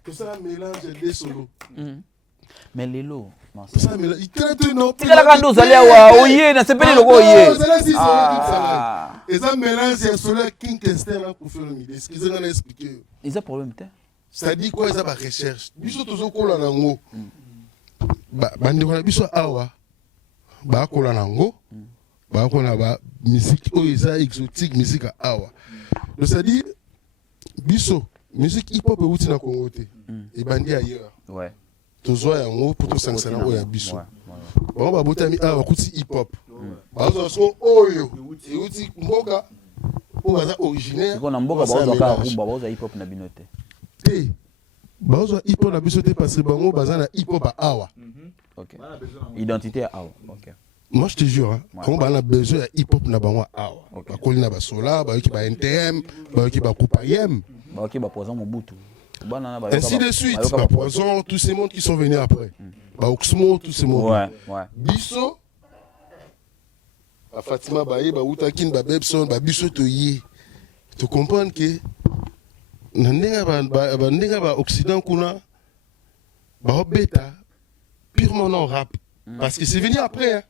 Tout ça mélange des solos. Mais Lelo, Tout ça mélange. Il traite non. tu la quand vous allez à oyer, na sepeli logo oyer. Et ça mélange c'est solo King Kester là pour faire le midi. Excusez-moi d'expliquer. Ils ont problème t'es. Ça dit quoi ça va recherche. Biso toujours kola nango. Ba ndeko na biso awa. Ba kola nango. Ba kola ba musique oisa exotique musique awa. Donc ça dit biso musique hip hop outi na Congo te. Et bandi ailleurs. Ouais. Tozoa yango pour to sangsana oya biso. Ba ba botami awa kuti hip hop. Ba zo so oyo. Et outi mboka o baza originaire. C'est qu'on a mboka ba zo ka rumba ba zo hip hop na binote. Te. Ba zo hip hop na biso te parce que bango baza na hip hop awa. OK. Identité à awa. OK. Moi je te jure, hein, quand on a besoin de hip hop na banwa awa. Ba kolina ba sola, ba ki ba NTM, ba ki ba Kupayem. Ba OK ba poison Mobutu. Ainsi de suite, ba poison, tous ces mondes qui sont venus après. Ba Oxmo, tous ces mondes. Ouais, ouais. Biso ba Fatima Baye, ba Utakin, ba Bebson, ba biso to yé. Tu comprends que ndenge ba Occident kuna ba beta purement non rap parce que c'est venu après. Hein.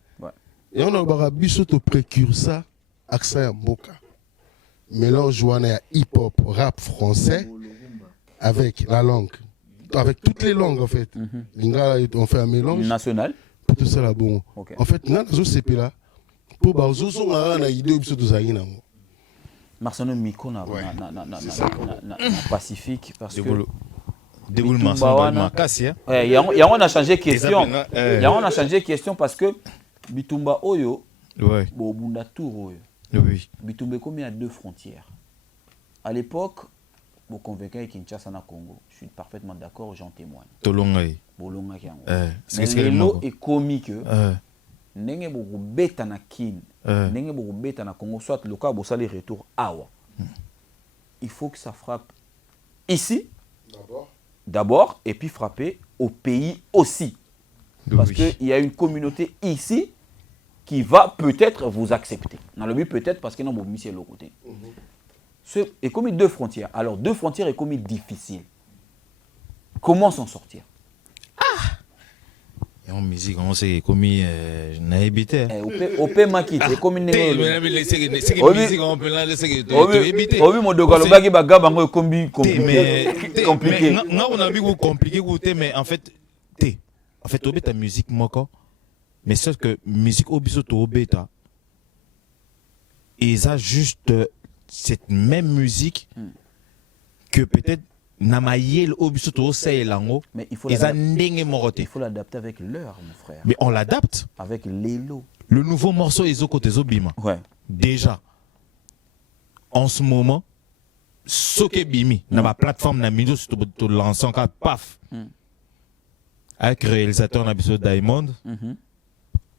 Et on a un biso to précurseur accent à Mboka. Mélange wana hip-hop, rap français avec la langue. Avec toutes les langues en fait. Lingala, on fait un mélange. National. Pour tout ça là bon. Okay. En fait, nan zo CP là pour ba zo so na idée biso to zayi na ngo. Marcelo Miko na Pacifique parce que déroulement sans makasi. Ouais, on a changé question. On a changé question parce que Bitumba Oyo, ouais. Bobunda Tour Oyo. Oui. Bitumba comme il y a deux frontières. À l'époque, vous convainquez Kinshasa na Congo. Je suis parfaitement d'accord, j'en témoigne. Tolongai. Bolonga Kiango. C'est Mais l'élo est comique. Nenge boku beta na kin. Nenge boku beta na Congo soit le cas bossa les retours awa. Il faut que ça frappe ici. D'abord et puis frapper au pays aussi. Parce qu'il y a une communauté ici qui va peut-être vous accepter. Dans le but peut-être parce qu'ils n'ont pas mis sur l'autre côté. Et comme deux frontières. Alors deux frontières est comme difficile. Comment s'en sortir? Et en musique, on sait comme n'a habité. Au pays maquis, c'est comme une musique on peut la laisser habiter. Oui, mon doigt le bagage bagabango combi compliqué. Non, on a vu compliqué goûter, mais en fait, au bêta musique moko, mais c'est que musique au biso au bêta, et ça juste cette même musique que peut-être Namayel au biso au lango, mais il faut l'adapter avec l'heure, mon frère. Mais on l'adapte avec l'élo. Le nouveau morceau Ezoko Tezobima. Ouais. Déjà, en ce moment, Soke Bimi, dans ma plateforme, na milieu, tout l'ensemble, paf. Avec le réalisateur Nabiso Diamond.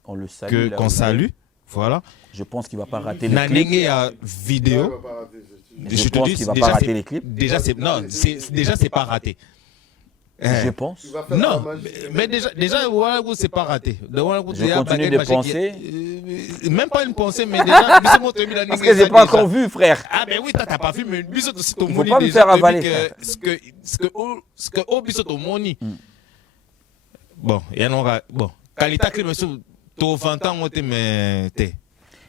On le salue. Qu'on salue. Voilà. Je pense qu'il ne va pas rater les clips. Nanenge vidéo. Je pense qu'il ne va pas rater les clips. Déjà, c'est pas raté. Je pense. Non, mais déjà voilà, c'est pas raté. Je continue de penser. Même pas une pensée, mais déjà. Parce que j'ai pas encore vu, frère. Ah, ben oui, t'as pas vu, mais il faut pas me faire avaler. Ce que au biso to moni. Bon, il y a non bon. Qualité que monsieur to 20 ans mais té.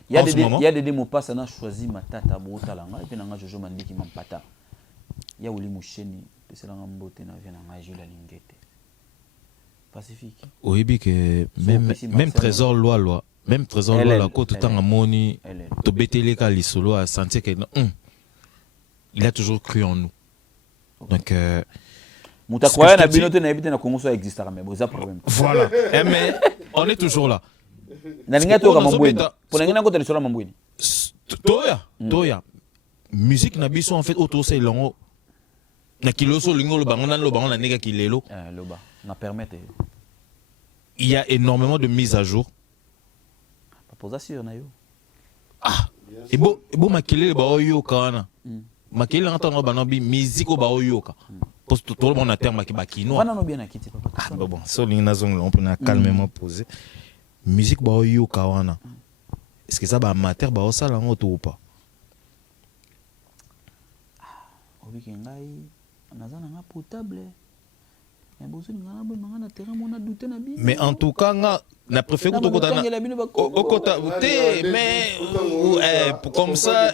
Il y a des démos pas ça n'a choisi ma tata bota langa et puis nanga Jojo Mandiki mampata. Il y a Oli Moucheni, c'est la mbote na vient na Jules Lingete. Pacifique. Oui, que même Trésor loi, même Trésor loi ko tout temps moni to betele ka lisolo a sentir que il a toujours cru en nous. Donc Mutakwaya na binote na ebite na Congo so existe mais boza problème. Voilà. Mais on est toujours là. Na ninga to ka mambweni. Pour ninga ko tele mambweni. Toya. Musique na biso en fait auto c'est longo. Na kiloso lingo lo bango na nega kilelo. Loba. Na permettre. Il y a énormément de mises à jour. Pas posa sur na yo. Ah. Et bon makilele ba oyo kana. Makilele ngata ba bi musique ba oyo ka. Parce que tout le monde a terme qui bakino. Voilà no bien akiti papa. Ah bon, so linga zong on peut calmement poser. Musique ba oyo kawana. Est-ce que ça ba amateur ba osala ngoto ou pas? Obi kengai nazana nga potable. Mais en tout cas, na préféré que tu mais comme ça,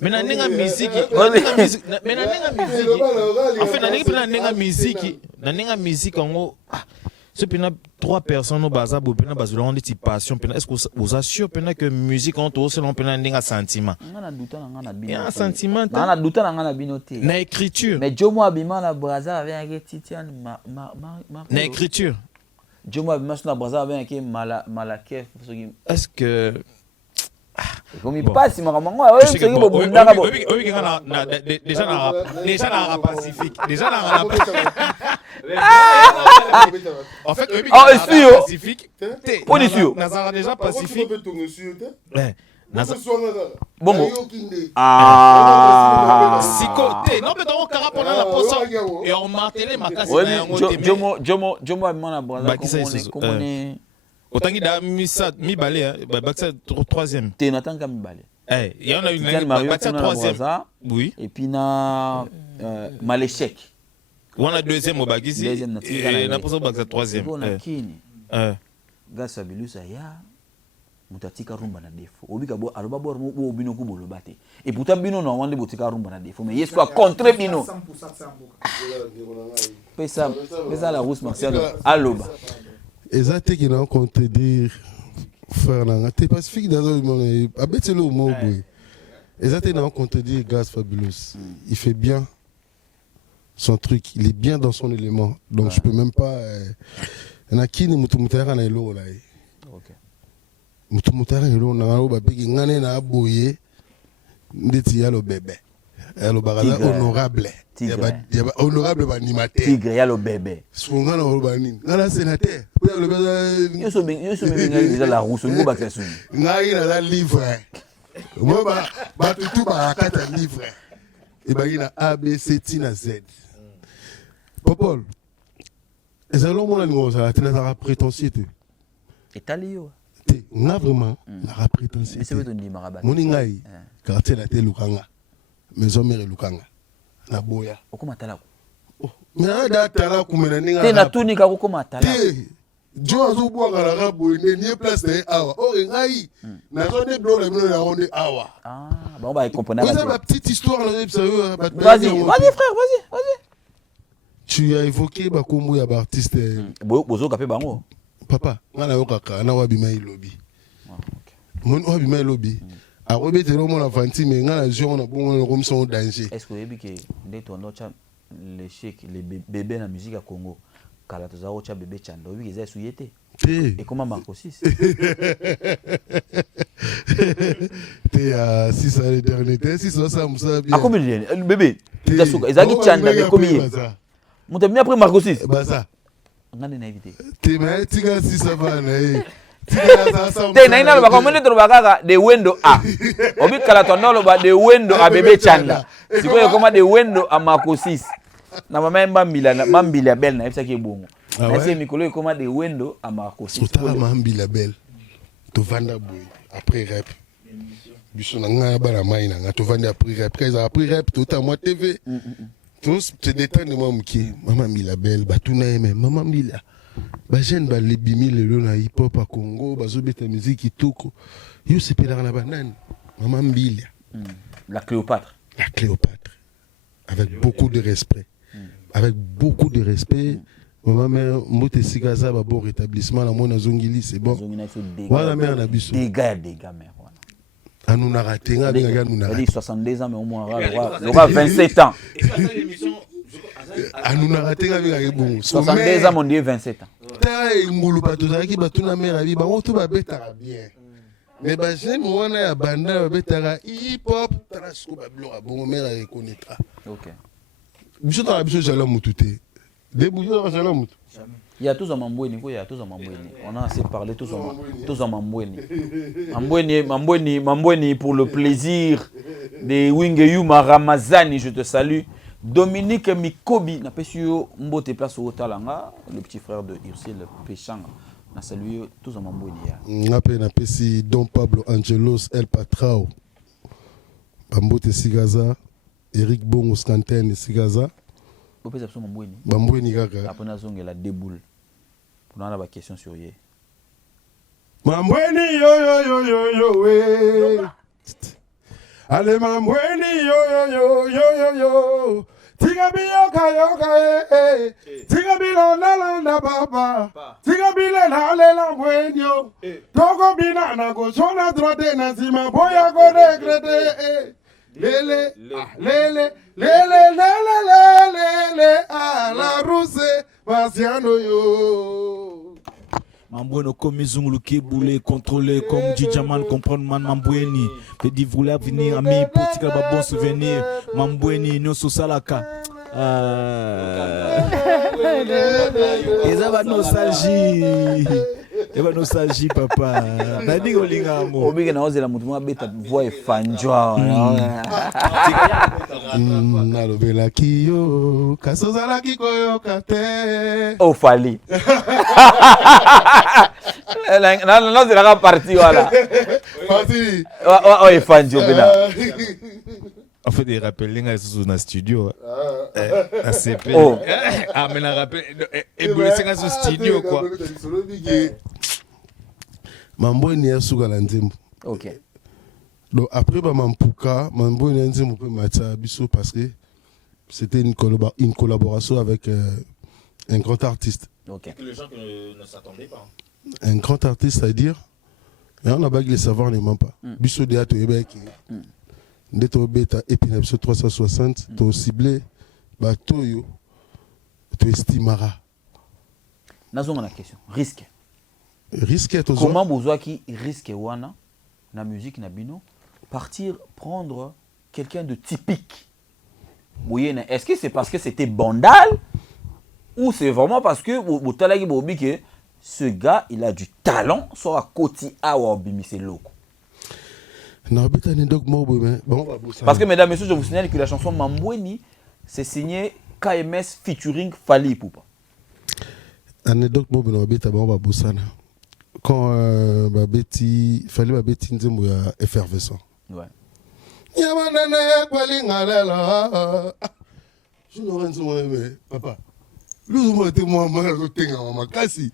mais na nenga musique, en fait na nenga musique en ce pena 3 personnes au bazar bo pena bazula on dit passion pena est-ce que vous assure pena que musique on to selon pena nenga sentiment un sentiment na douta na ngana binoté na écriture mais Jomo abima na braza avec Titian na écriture Jomo abima na braza avec malakef est-ce que comme il passe mamango ouais c'est que bon déjà na Pacifique déjà na en fait Pacifique Nazara déjà Pacifique bon si côté non mais donc carapona la poisson et on martelé ma casse Jomo amana braza comme autangi da mi balé baksa 3e te natanga mi balé il y en a une baksa 3e oui et puis na Maléchek on a 2e au bagisi et na poso baksa 3e on kini gasa bilusa ya mutatika rumba na defo obika bo aloba bo bo bino ku bolobate et pourtant bino no wande botika rumba na defo mais yeso a contre bino pesa la rousse Martial aloba Exactement qui n'a contredire frère nanga t'es Pacifique dans le monde abetele au mot boy exactement contredire Gaz Fabulous il fait bien son truc il est bien dans son élément donc je peux même pas na kini mutumutara na elo là OK mutumutara elo na ba bigi ngane na boye ndeti ya lo bébé lo baraza honorable yaba honorable ba animateur tigre ya lo bébé songa na ba nini ngala sénateur yo so ngai déjà la rousse ngo ba kasu ngai na la livre mo ba tutu ba kata livre e ba ina A B C T na Z Popol ezalo mona ngo ça tena za prétentieux etalio nga vraiment la prétentieux mais c'est veut dire maraba moni ngai quartier la te lukanga maison mère lukanga na boya okoma talako mais na da talako mena ninga te na tuni ka okoma talako jo azu bwa ngala ga boyne ni place na awa o ngai na zo de blo la mino na ronde awa bon bah comprendre c'est ma petite histoire là vas-y frère vas-y tu as évoqué ba kombo ya ba artiste bozo kapé bango papa ngana yokaka na wabima ilobi mon wabima ilobi a obetelo mon avanti mais ngana jo na bongo comme son danger est-ce que yebi que nde to nocha les chèques les bébés na musique à Congo kala to za ocha bébé chanda obi eza suyete et comment Marco 6 te à 6 à l'éternité 6 ça musa bien a combien le bébé tasuka ezaki chanda de combien muta bien après Marco 6 baza ngane na éviter te mais tika 6 ça va na te na ina ba komende to bakaka de window a obi kala to ndolo ba de window a bébé chanda sikoyo koma de window a Marco 6 Na mama mambila belle na epsa ki bongo. Ah Na ouais? c'est mikolo koma de wendo amako si. Sotala mambila belle. To vanda boy après rap. Biso na nga bala mai na nga to vanda après rap. Kaza après rap to ta moi TV. Tous te détendre moi mki. Mama mila belle batuna eme mama mila. Ba jeune ba lebimi lelo na hip hop à Congo, bazo beta musique kitoko. Yo c'est pédar na banane. Mama mbila. La Cléopâtre. La Cléopâtre. Avec beaucoup de respect. Avec beaucoup de respect. Maman mère, Mbote Sigaza, bon rétablissement, la mona zongili, c'est bon. Voilà mère na biso. Dégâts, mère. Ah, nous n'a raté, nous n'a raté. 62 ans, mais au moins, il aura 27 ans. Ah, nous n'a raté, bon. 62 ans, mon Dieu, 27 ans. T'as moulou patozaki, batuna mère, abi, on tout va bêta bien. Mais bah, j'aime, moi, na banda, bêta, hip-hop, t'as ce qu'on va bloquer, bon, mère, elle connaîtra. Ok. Biso dans la biso, j'allais m'oututer. Débouillé dans la moutou. Il y a tous en Mamboueni, il y a tous en Mamboueni. On a assez parlé tous en Mamboueni. Mamboueni pour le plaisir de Wingeyuma Ramazani, je te salue. Dominique Mikobi, n'a pas su Mbote place au Talanga, le petit frère de Ursule Péchanga. On a salué tous en Mamboueni. N'a pas si Don Pablo Angelos El Patrao. Mbote Sigaza, Eric Bongo Scanten Sigaza. Mamboueni kaka. Après on a la déboule. Pour nous la question sur hier. Mamboueni yo yo yo yo yo we. Allez Mamboueni yo yo yo yo yo yo. Tigabi yoka yoka Tigabi la baba. Tigabi la Mamboueni. Togo bina na gauche na droite na zima boya go regretter. Lele, lele, lele, lele, lele, à la rousse, Marciano yo. Mamboueno comme Zungulu qui boulé, contrôlé comme Djidjaman, comprendre man Mamboueni. Fait dit vouloir venir, ami, pour tirer un bon souvenir. Mamboueni, nous sous Salaka. Et ça va nostalgie. Et va nostalgie, papa. Nadi Olingamo. Obi na ozela mutu mwa beta voix efanjwa. Na lobela kiyo, kasozala kikoyo kate. Oh fali. Na ozela ka parti wala. Parti. Oh efanjwa bena. En fait, il rappelle les gars dans le studio. ACP. Oh. Ah, mais il rappelle. Et vous laissez dans le studio, quoi. Mamboueni ya suka la nzembo. Ok. Donc après, Mampuka, Mamboueni ya nzembo peut matcha biso parce que c'était une collaboration avec un grand artiste. Ok. Que les gens ne s'attendaient pas. Un grand artiste, c'est-à-dire, et on a pas les savoir ne ment pas. Biso de ato ebeki. Ndeto beta epinepso 360, to ciblé, bato yo, to estimara. Nazonga la question. Risque. Risque to Comment besoin qui risque wana na musique na bino partir prendre quelqu'un de typique. Est-ce que c'est parce que c'était bandal ou c'est vraiment parce que que ce gars il a du talent soit à côté à Wabimisi Loko. Parce que mesdames et messieurs, je vous signale que la chanson Mamboueni c'est signé KMS featuring Fali Poupa. Anecdote mo bino beta ba ba bosana. Quand Babeti fallait Babeti nzembo ya effervescent. Ouais. Yamanana kwalingalela. Je ne rentre moi mais papa. Nous moi te moi mal tenga mama kasi.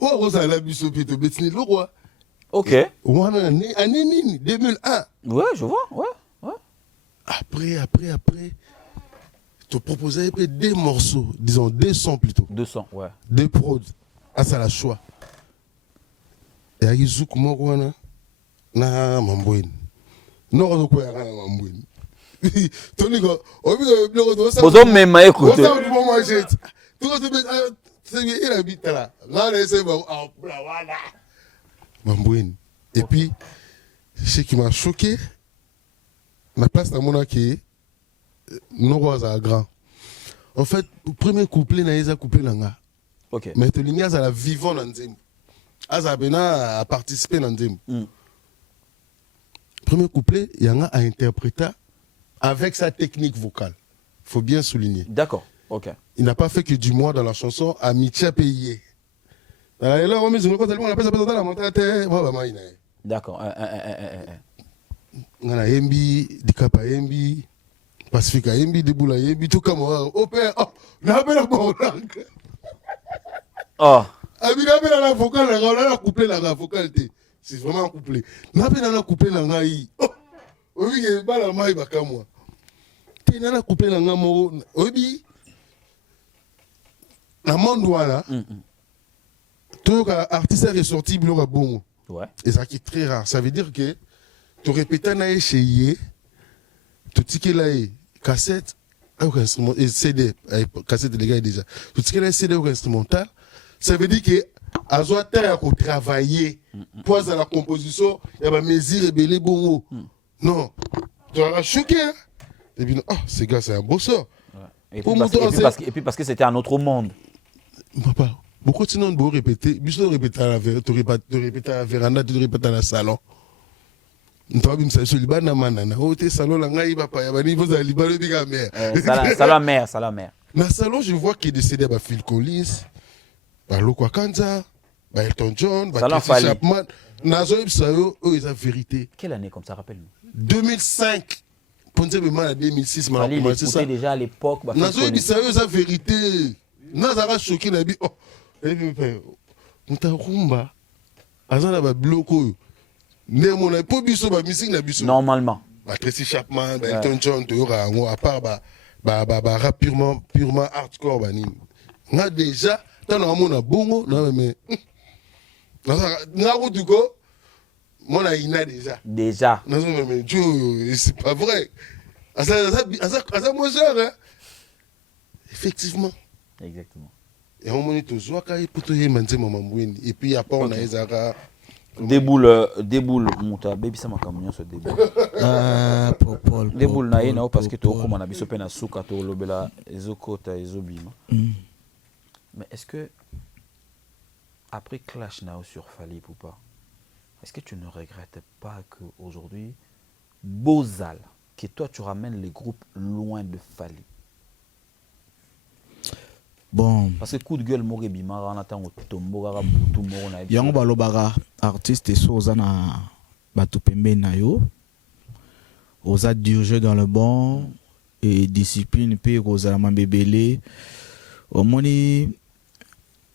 O rosa la biso pito betini le roi. OK. Wana année 2001. Ouais, je vois, ouais. Après te proposer des morceaux, disons des sons plutôt. 200, ouais. Des prods à ça la choix. Et à Izouk Mokwana na Mamboueni. Non, on peut aller à Mamboueni. Tony go, Bozo même écoute. Tout c'est il habite là. Là c'est bon. Mamboueni. Et puis ce qui m'a choqué, la place dans mon qui non à grand. En fait, le premier couplet na couplet là. OK. Mais tu lignes à la vivant dans Nzembo. Azabena a participé dans Nzembo. Premier couplet, Yanga a interprété avec sa technique vocale. Faut bien souligner. D'accord. Ok. Il n'a pas fait que du moi dans la chanson Amitié payé. Là, on met sur le côté, on appelle ça dans la montagne. D'accord. On a Yembi, Dikapa Yembi, Pacifica Yembi, Deboula Yembi, tout comme au père. Oh, on a appelé la bonne langue. Oh. On a appelé la vocale, on a couplé la vocale. C'est vraiment un couplet. On a appelé la couplet la ngaï. Oh, oui, il y a pas la maille, baka moi. On a coupé la ngaï, oui. La monde voilà. Tout artiste est ressorti, il y a bon. Ouais. Et ça qui est très rare. Ça veut dire que tu répètes un chez Yé, tu tickets là, cassette, et CD, cassette les gars déjà. Tu tickets là, CD ou instrumental. Ça veut dire que à soi terre pour travailler, pour la composition, il y a mes rebelles bon. Non, tu vas choqué. Hein? Et puis, oh, ces gars, c'est un bosseur. Ouais. Et puis parce que c'était un autre monde. Papa, beaucoup de gens vont répéter, tu répéter à la véranda, tu répètes à la salon. Tu vas me dire, c'est le ban manana. Oh, t'es salon, la ngaï, papa, ya bani, vous allez balayer biga mère. Salon mère. Dans le salon, je vois qu'il est décédé à Phil Collins, à Lokwa Kanza, à Elton John, à Tracy Chapman. Nazo Ibsayo, eux, ils ont vérité. Quelle année comme ça, rappelle-nous? 2005. Pensez même à 2006, mais on commencé ça. Déjà à l'époque. Nazo Ibsayo, ils ont vérité. Nazara choqué, n'a dit, oh, Ntarumba, Azana ba bloko. Ne mon a pas biso ba musique na biso. Normalement. Tracy Chapman, Elton John, à part rap purement hardcore bani. Nga déjà, tant on a bongo, non mais nga rodugo, mon a ina déjà. Déjà. Non mais Dieu, c'est pas vrai. Asa moi hein. Effectivement. Exactement. Et on monite aux oies et puis après on a les aras. Déboule muta baby sama kamunyo so déboule. Popol. Déboule na ina parce que to ko na biso pe na suka to lobela ezokota ezobima. Mais est-ce que après Clash Now sur Fally Ipupa, est-ce que tu ne regrettes pas que aujourd'hui Bozal, que toi tu ramènes les groupes loin de Fally? Bon. Parce que coup de gueule mori bimara on attend au tombo gara butu moro na. Yango balobara artiste so ozana batu pembe na yo. Oza dirigé dans le bon et discipline pe ozala mambebele. Omoni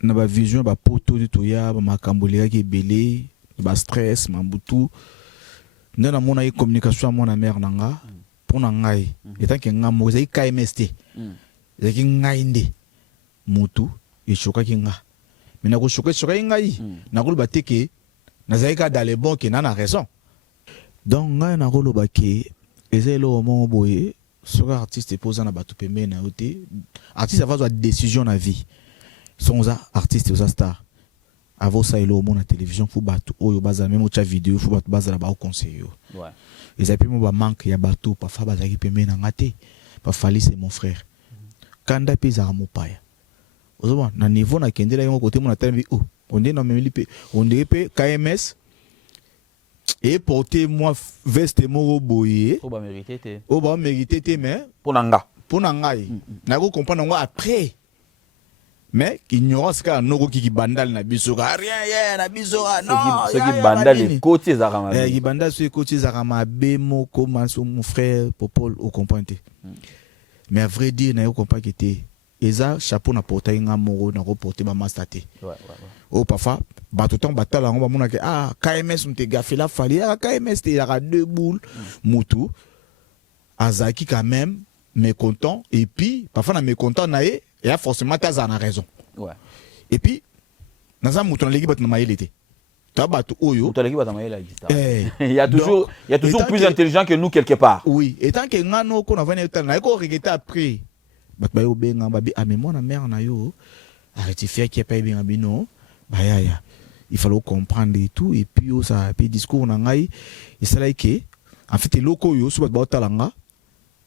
na ba vision ba poto to ya ba makambolera ki belé, ba stress mambutu. Ndana mona yi communication mona mère nanga pour na ngai. Etant que ngamo zai KMST. Zaki ngai nde. Mutu et choka kinga mais na ko choka ngai na ko ba teke na zaika dans les bons qui na raison donc ngai na ko lo ba ke ezelo mo boye so artiste posa na batu pembe na ote artiste va une décision na vie son artiste aux star avo ça elo mo na télévision fu batu oyo baza même cha vidéo fu batu baza ba conseiller ouais et puis mo ba manque ya batu pa fa baza ki pembe na ngate pa Fally c'est mon frère kanda pesa mo paya na niveau na kendela yango côté mon atteindre on est dans même on dirait pe KMS et porter moi veste moro boye o ba mériter mais pour nanga na ko comprendre ngo après mais ignorance ka noko ki bandal na biso ka rien na biso non ce qui bandal côté zarama qui bandal ce côté zarama be moko maso mon frère Popol au comprendre mais à vrai dire na ko comprendre que était eza chapeau na porter nga moro na ko porter ba mastaté ouais oh parfois ba tout temps batala ngo ba mona ke KMS mte gafela Fally KMS te ya deux boules mutu azaki quand même mécontent et puis parfois na mécontent na et a forcément ta na raison ouais et puis naza mutu na legi bat na mayelete tabatu oyo mutu legi bat na mayelete il y a toujours plus intelligent que nous quelque part oui et tant que ngano ko na vana na ko regretter après mais moi la mère na yo rectifier qui pas bien bino ya il fallait comprendre et tout et puis ça puis discours na ngai et ça là que en fait loko yo so ba talanga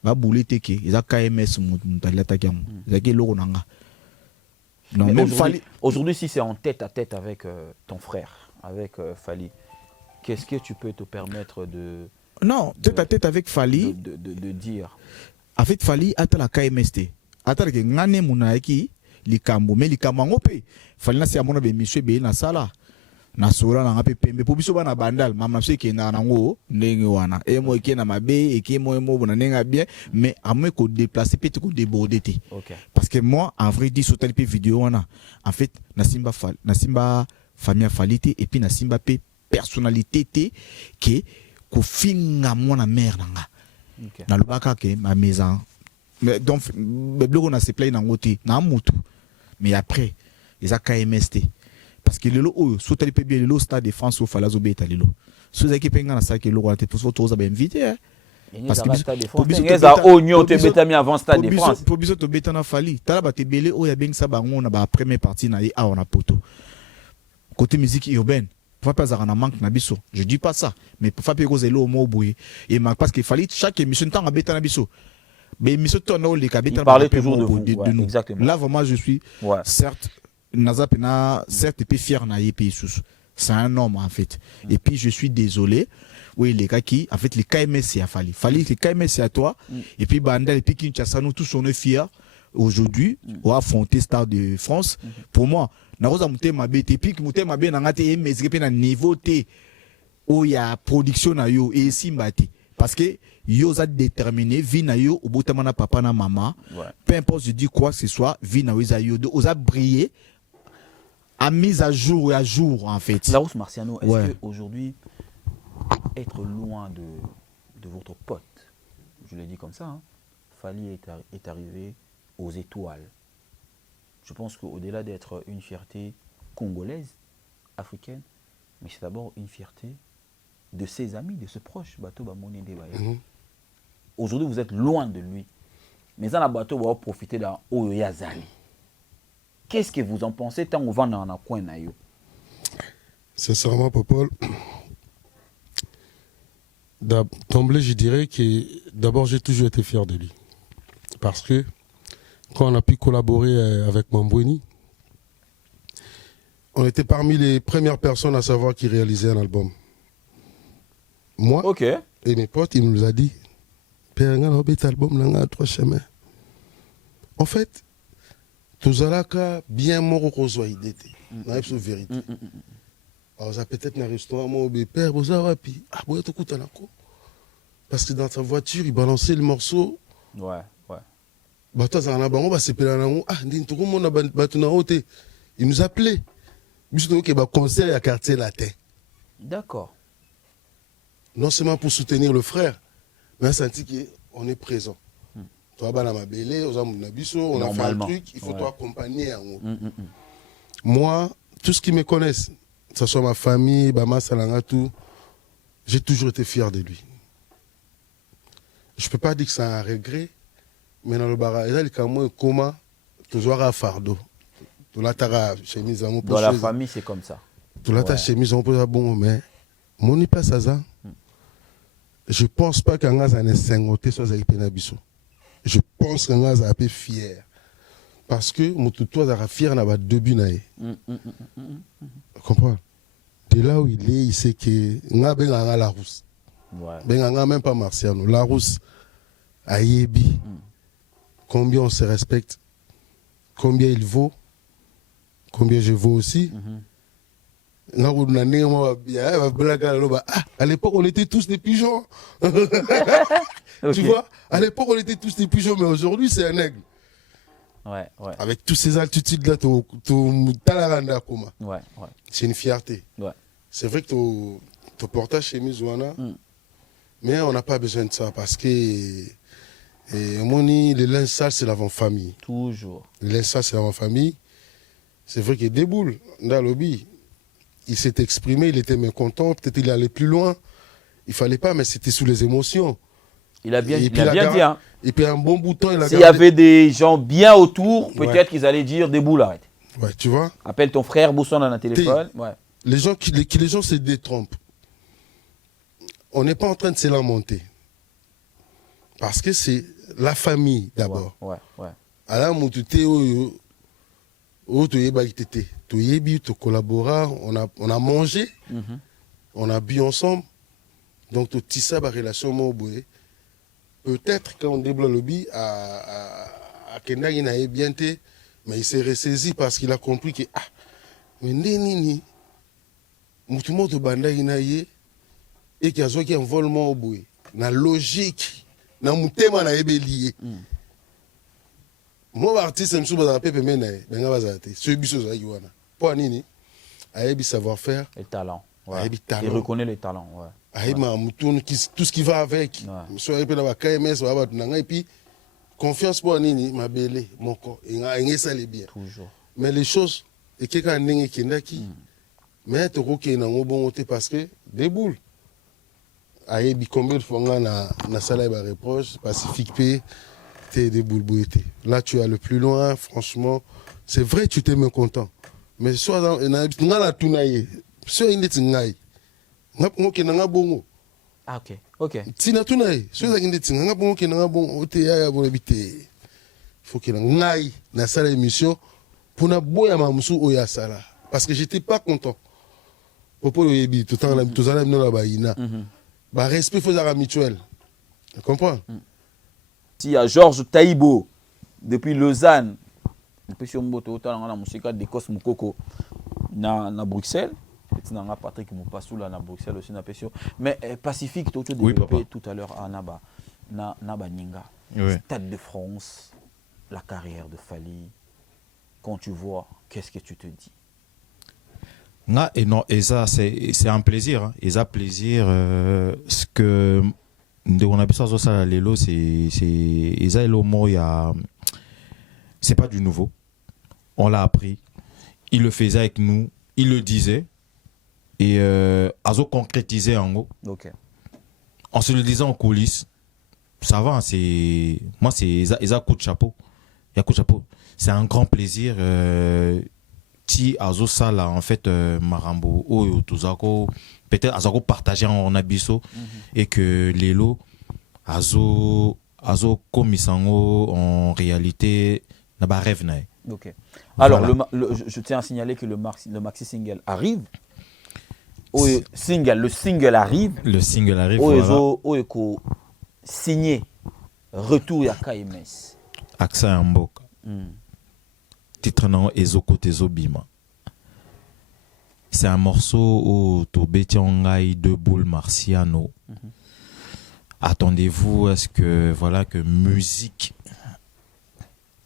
ba boulete ke eza KMS mutalata kyam zaki loko nanga non même aujourd'hui si c'est en tête à tête avec ton frère avec Fally, qu'est-ce que tu peux te permettre de non tête à tête avec Fally de dire en fait Fally a la KMST atala ke ngane munaki likambo mais likambo ngo pe fali na si amona be monsieur be na sala na sola na ngape pembe po biso bana bandal mama so ke na ngo ndenge wana e mo ke na mabe e ke mo bona nenga bien mais amwe ko déplacer peut ko déborder te parce que moi en vrai dit sur telle vidéo wana en fait na simba famille falite et puis na simba pe personnalité te ke ko finga mona mère nanga na lobaka ke ma maison mais donc bloko na se play na ngoti na mutu mais après ils a KMST parce que lelo oyo so tali pe bien lelo stade de France au falazo beta lelo so za kipenga na sa ke lelo ate pour so za ba invité parce que ngeza onyo te beta mi avant stade de France pour biso to beta na fali tala ba te belé oyo ya bengisa bango na ba première partie na a on a poto côté musique urbaine pour pas avoir un manque na biso je dis pas ça mais pour faire pégo zelo mo boye et parce qu'il fallait chaque émission temps à beta na biso mais émission tourne les kabeta parler toujours de nous exactement là vraiment je suis certes Nazapena certes puis fier na yépi sous c'est un homme en fait et puis je suis désolé oui les gars qui en fait les KMS a fallu les KMS à toi et puis Bandel et puis Kinshasa nous tous on est fiers aujourd'hui on a affronté Stade de France pour moi na roza mutema bete puis mutema be na ngate mesike pe na niveau T où il y a production na yo et simbati parce que yo za déterminé vie na yo au botama na papa na maman peu importe je dis quoi que ce soit vie na yo za yo de oza briller à mise à jour en fait. Larousse Marciano, est-ce que aujourd'hui être loin de votre pote, je l'ai dit comme ça, hein, Fally est arrivé aux étoiles. Je pense qu'au-delà d'être une fierté congolaise, africaine, mais c'est d'abord une fierté de ses amis, de ses proches. Bateau Bamone Debaye. Aujourd'hui, vous êtes loin de lui. Mais dans la bateau, vous va profiter d'un Oyoyazali. Qu'est-ce que vous en pensez tant qu'on va dans un coin? Sincèrement, Popol, d'emblée, je dirais que d'abord, j'ai toujours été fier de lui. Parce que quand on a pu collaborer avec Mambweni, on était parmi les premières personnes à savoir qui réalisait un album. Moi et mes potes, il nous a dit, Père, on a un album, on a 3 chemins. En fait, tout ça bien mort aux idées, on a une vérité. Alors, ça peut-être un restaurant, mon père, vous avez pu, parce que dans sa voiture, il balançait le morceau. Ouais. Il nous appelait. Il y a un concert à quartier latin. D'accord. Non seulement pour soutenir le frère, mais on a senti qu'on est présent. Toi, on a fait un truc, il faut t'accompagner. Moi, tout ce qui me connaissent, que ce soit ma famille, Bama Salangatou, j'ai toujours été fier de lui. Je ne peux pas dire que c'est un regret, mais dans le bar, il y a un coma, toujours un fardeau. Dans la famille, c'est comme ça. Tout la chemise, on peut dire bon, mais mon n'y passe à ça. Je ne pense pas qu'un gars ait 50 soit Penabiso. Je pense qu'un gars a été fier. Parce que mon tuto a fier n'a deux buts. Tu comprends? De là où il est, il sait que n'a pas la rousse. Ben même pas Marciano. La rousse a Yebi. Combien on se respecte, combien il vaut, combien je vaux aussi. À l'époque, on était tous des pigeons. Tu vois, à l'époque, on était tous des pigeons, mais aujourd'hui, c'est un aigle. Avec toutes ces altitudes-là, c'est une fierté. C'est vrai que tu portes chez Mizouana, mais on n'a pas besoin de ça parce que le linge sale, c'est l'avant-famille. Toujours. Le linge sale, c'est l'avant-famille. C'est vrai qu'il déboule dans le lobby. Il s'est exprimé, il était mécontent, peut-être il allait plus loin. Il fallait pas, mais c'était sous les émotions. Il a bien dit. Hein. Et puis un bon bouton, il a S'il y avait des gens bien autour, peut-être qu'ils allaient dire déboule, arrête. Ouais, tu vois. Appelle ton frère, Bousson dans un téléphone. Les gens les gens se détrompent. On n'est pas en train de se lamenter. Parce que c'est la famille d'abord. Alors, tu collabores, on a mangé, on a bu ensemble. Donc, tu tisses la relation. Peut-être quand on débloque le bi à akendaki na ye bien te, mais il s'est ressaisi parce qu'il a compris que mais nini mutu moto bandaki na ye et qui azwaki envolement oboye na logique na mutema na yebeli ye mo artiste msu bazala pe pembe na ye benga bazala te so biso zalaki wana po nini ayebi savoir faire Le talent. Ouais. ayebi Il talent reconnaît le talent. Ouais. ayebi mutunu tout ce qui va avec so ayebi na ba KMS ba batu na ngai puis confiance po nini mabele moko engesa les bien Toujours. mais les choses et que quand ndenge kendaki mais to koke na ngobongo te parce que déboule ayebi combien de fois na sala ba reproche pacifique p te déboule boité là tu as le plus loin franchement c'est vrai tu t'es content mais soit na ngala tunaye so indeti ngai ngapo ke na bongo Ah, ok. Ok. tina tunaye so za indeti ngapo ke na bongo ote ya bo bité faut que ngai na sala émission pour na boya mamusu oya sala parce que j'étais pas content popo yebi tout temps tout ça na ba ina ba respect faut avoir mutuel tu comprends Il y a Georges Taïbo depuis Lausanne depuis sur moto autant na musique de Cos Mukoko na Bruxelles et na Patrick Mupasula na Bruxelles aussi na Pesio mais Pacifique tout développé tout à l'heure à Naba na Ninga Stade de France la carrière de Fally quand tu vois qu'est-ce que tu te dis Et non, et ça c'est un plaisir hein. Et ça plaisir ce que on a besoin de ça lelo c'est ça le mot il y a c'est pas du nouveau on l'a appris il le faisait avec nous il le disait et azo concrétisé en gros OK en se le disant en coulisses ça va c'est moi c'est ça coup de chapeau il y a coup de chapeau c'est un grand plaisir ti azo sala en fait marambo oyo tozako peut-être azako partager en abisso et que lelo azo komisango en réalité na ba rêve na. OK. Alors voilà. Je tiens à signaler que le maxi single arrive. Le single arrive. Le single arrive voilà. Oyo signé retour ya KMS. Aksa Mboka. Titre non Ezoko Tezobima. C'est un morceau au Tobetiangai de Boule Marciano. Attendez-vous à ce que voilà que musique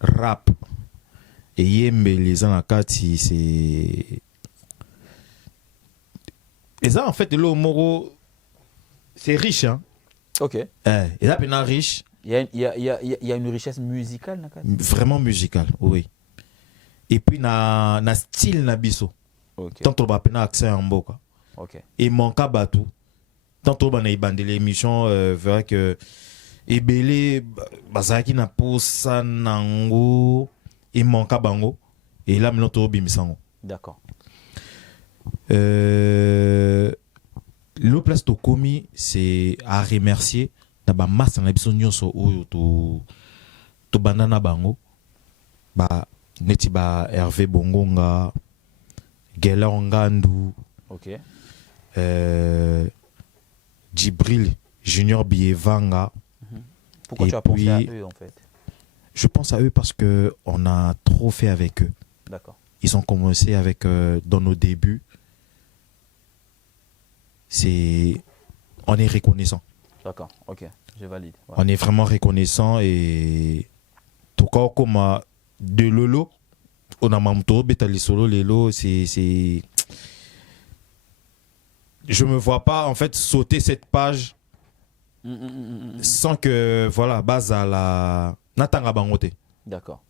rap et yembe les anakati c'est et ça en fait le moro c'est riche hein. OK. Et là maintenant riche. Il y a une richesse musicale nakati. Vraiment musicale, oui. Et puis na style na biso. OK. Tant on va peine accès en Mboka. OK. Et manka batou. Tant on va na ibande l'émission verra que ebele bazaki na posa nango et manka bango et là maintenant to bimisango. D'accord. Le place to komi c'est à remercier na ba massa na biso nyonso oyo to banana bango ba neti ba Hervé Bongonga Gela Ngandu OK. Djibril Junior Bievanga. Pourquoi tu as pensé à eux en fait? Je pense à eux parce que on a trop fait avec eux. D'accord. Ils ont commencé avec dans nos débuts. On est reconnaissant. D'accord. OK. Je valide. Ouais. On est vraiment reconnaissant et tout cas comme de Lolo on a mamto betali solo lelo c'est je me vois pas en fait sauter cette page sans que voilà base à la natanga bangote. D'accord.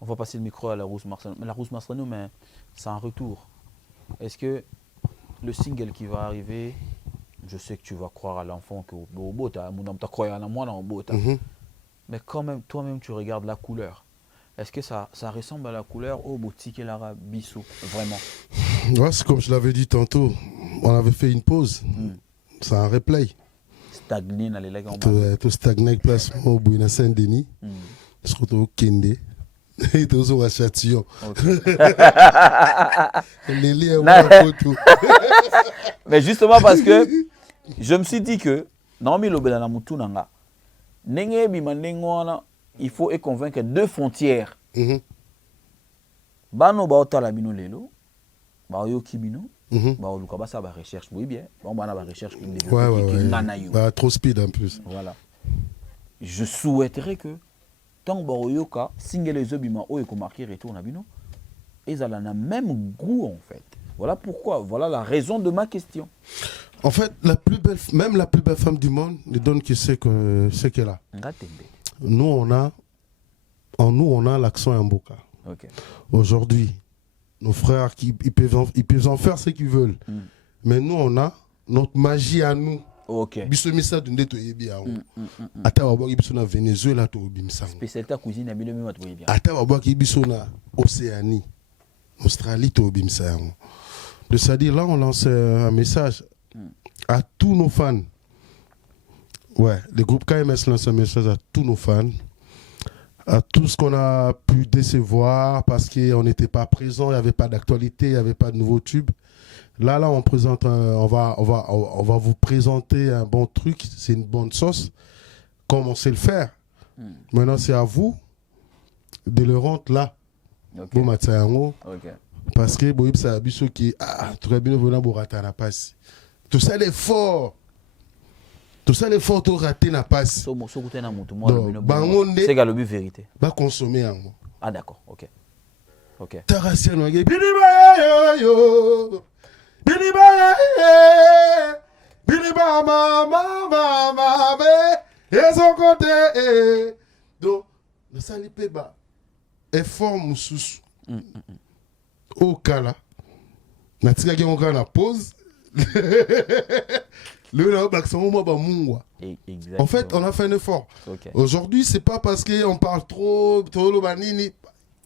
On va passer le micro à la Rousse Marciano. La Rousse Marciano, mais c'est un retour. Est-ce que le single qui va arriver, je sais que tu vas croire à l'enfant que mais quand même, toi-même, tu regardes la couleur. Est-ce que ça ressemble à la couleur au boutique et l'arabe Bissou, vraiment? Ouais, c'est comme je l'avais dit tantôt, on avait fait une pause. C'est un replay. Stagné dans les legs en bas. Tout stagné place au Bouina Saint-Denis. Je suis au Kende. Et tout au Châtillon. Mais justement parce que je me suis dit que non mais le belana mutunanga nenge bi mandengo na il faut convaincre deux frontières. Mhm. Bano baotala bino lelo, baoyoki bino, Mhm. baoluka basa ba recherche, oui bien, bana ba recherche qui Ouais. Bah, trop speed en plus. Voilà. Je souhaiterais que tant baoyoka single ezobima o eko marquer retour na bino, ils ont le même goût en fait. Voilà pourquoi, voilà la raison de ma question. En fait, même la plus belle femme du monde ne donne que ce qu'elle a. Nous, on a l'accent Yamboka. Okay. Aujourd'hui, nos frères, ils peuvent en faire ce qu'ils veulent. Mais nous, on a notre magie à nous. Ok. Bisomisa dunde to yebi a. Ata wabo ki biso na Venezuela to bimsango. Spécialité cuisine abile même to yebi. Ata wabo ki biso na Océanie, Australie to bimsango. De ça dire là, on lance un message à tous nos fans. Ouais, le groupe KMS lance un message à tous nos fans, à tout ce qu'on a pu décevoir parce qu'on n'était pas présent, il n'y avait pas d'actualité, il n'y avait pas de nouveaux tubes. Là, on va vous présenter un bon truc, c'est une bonne sauce, comme on sait le faire. Maintenant, c'est à vous de le rendre là. Okay. Okay. Parce que bon, ça a biso qui très bien venant pour rater la passe. Tout ça l'effort tout rater la passe. C'est galobi vérité. Ba consommer en. Ah d'accord, OK. OK. Tarassia no ge biniba yo. Biniba mama et son côté donc le salipe ba effort mususu. Au cas là, na pause. En fait, on a fait un effort. Okay. Aujourd'hui, c'est pas parce qu'on parle trop le banini.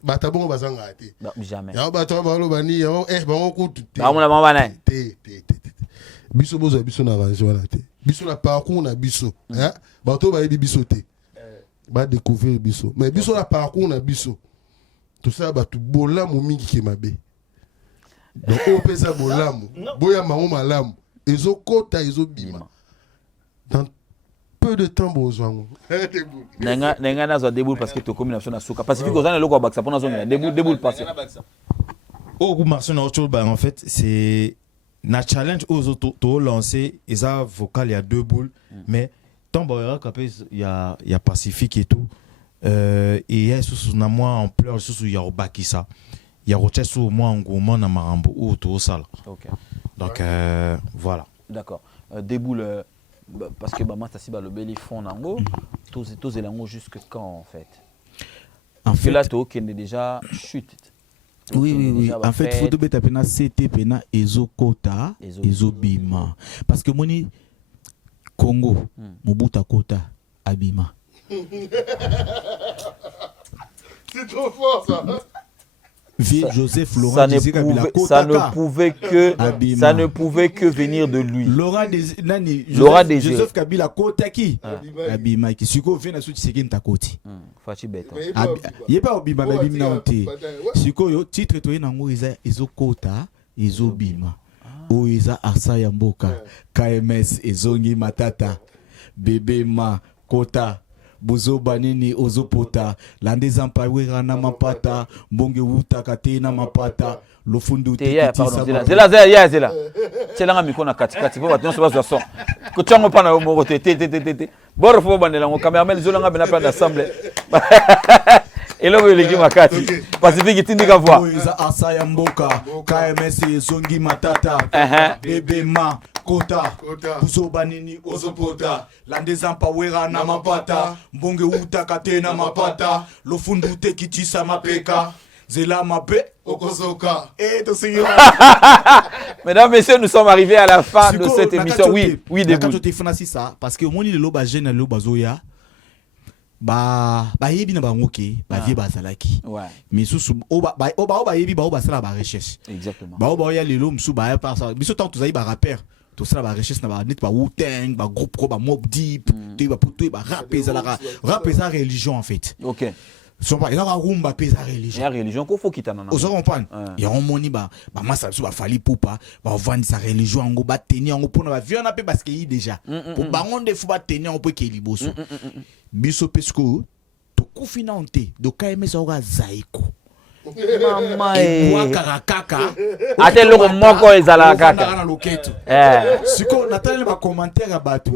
Batabon bazanga ate. Jamais. Ya batabon lo bani on coûte. Ba mon la bana. Biso bozo biso na range wana te. Biso la parcours na biso. Hein? Bato ba biso te. Ba découvrir biso. Mais biso la parcours na biso. Tout ça ba tu bolamu mingi ke mabe. Donc on peut ça bolamu. Boya mamu malamu. Ezo kota ezo bima. Dans peu de temps besoin. Nenga na zo déboule parce que to combinaison na suka. Pacifique ozana loko baksa pona zone déboule passer. Au groupe marché na autre en fait c'est na challenge aux autres to lancer eza vocal il y a deux boules mais tant boyera capé il y a Pacifique et tout. Et il y a sous na moi en pleurs sous il y a Obakisa. Il y a roche sous moi en gourmand na marambo ou tout ça. OK. Donc voilà. D'accord. Déboule parce que Bama Tassiba le beli fond nango tous elango jusque quand en fait. En fait là to qui est déjà chute. Oui. En fait, faut de beta pena CT pena ezokota ezobima parce que moni Congo Mobuta kota abima. C'est trop fort ça. Joseph Laurent ça ne pouvait que venir de lui. Laurent Joseph Kabila Kotaki Abima qui suko vena suti sekenta koti. Fachi beta. Yeba obima babimna onte. Suko yo titre to yenango ezokota ezobima. O eza Asa ya Mboka KMS ezongi matata bébé ma kota bozo banini ozopota lande zampawera na mapata mbonge utaka te na mapata lofundu te zela tselanga mikona kati bo bato so bazo son ko tsango pana mo ko te bor fo bandela ngo cameraman zolanga bena pa d'assemblée et là le ligi makati Pacifique tindika voix oza Asa ya Mboka KMS ezongi matata bébé ma kota buzoba nini ozopota lande zampawera na mapata mbonge utaka te na mapata lofundu te kitisa mapeka zela mabe okosoka to Mesdames, messieurs, nous sommes arrivés à la fin de cette émission. Oui, des quand tu fais ça parce que moni le loba jeune le bazoya ba yebi na bangoke ba vie bazalaki mais sous oba yebi ba sala ba recherche exactement ba ya lelo msu ba par ça biso tant tous ayi ba rapper tout ça ba recherche na ba net ba Wu-Tang ba groupe ko ba Mobb Deep tu ba puto ba rap eza religion en fait. OK. Son pas eza rumba pesa religion. La religion ko faut kitana na. Ozo comprendre. Ya on moni ba masa so ba fali poupa ba vendre sa religion ngo ba tenir ngo pona ba viona pe parce que yi déjà. Pour bangon de fou ba tenir on peut ke liboso. Biso pesco to okufi na onte do KMS oka zaiko Mama kaka ate loko moko ezala kaka na loketo eh siko natali ba commentaire batu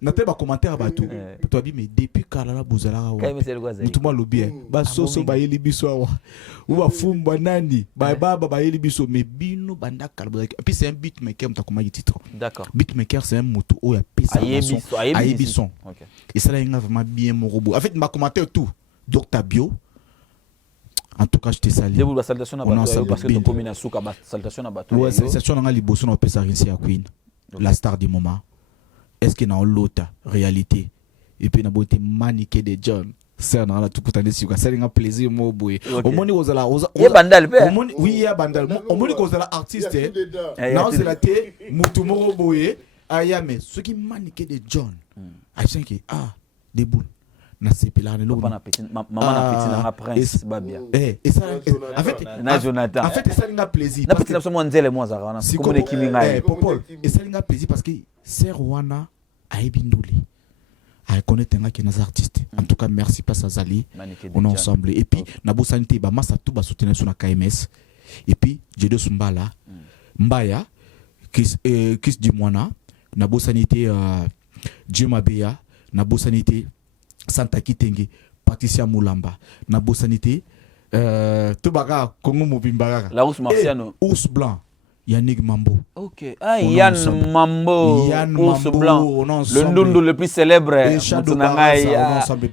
natali ba commentaire batu to abi mais depuis kala la bozala wa KMS eloko zaiko mutu malo bien ba soso ba yeli biso wa ou ba fumba nani ba baba ba yeli biso mais bino banda kala bozala puis c'est un beatmaker mutakoma ki titre d'accord beatmaker c'est un mutu o ya pesa ayebi son OK et ça là il a vraiment bien mon robot en fait ma commentaire tout Dr Bio. En tout cas, je te salue. Debout la salutation na bato parce que ton commune souka ba salutation na bato. Ouais, salutation na liboso na pesa rinsi à Queen. La star du moment. Est-ce que na l'autre réalité et puis na beauté maniqué de John. Ça na la tout kutane suka. Ça linga plaisir mo boy. Au moni ozala ye bandal pe. Au moni oui ya bandal. Au moni kozala artiste. Non, c'est la té mutu mo boy. Aya mais ce qui maniqué de John. I think debout. Na sepela ne maman na petit na prince babia et ça en fait na Jonathan en fait ça linga plaisir na petit na so nzele mo zaka na comme ne kiminga popol et ça linga plaisir parce que c'est Rwanda a ebinduli a connaître nga qui nos artistes en tout cas merci pas Sazali on est ensemble et puis na bosanité ba massa tout ba soutenir sur na KMS et puis Jedo Sumbala Mbaya Kiss du Mwana na bosanité Dieu Mabea na bosanité Santa Kitenge, Patricia Moulamba, na bosanité, Tobaga, Congo Mobimbaga. La Rousse Marciano. Ours Blanc, Yannick Mambo. Ok. Ah, Yann Mambo. Ours Blanc. Le Ndundu le plus célèbre.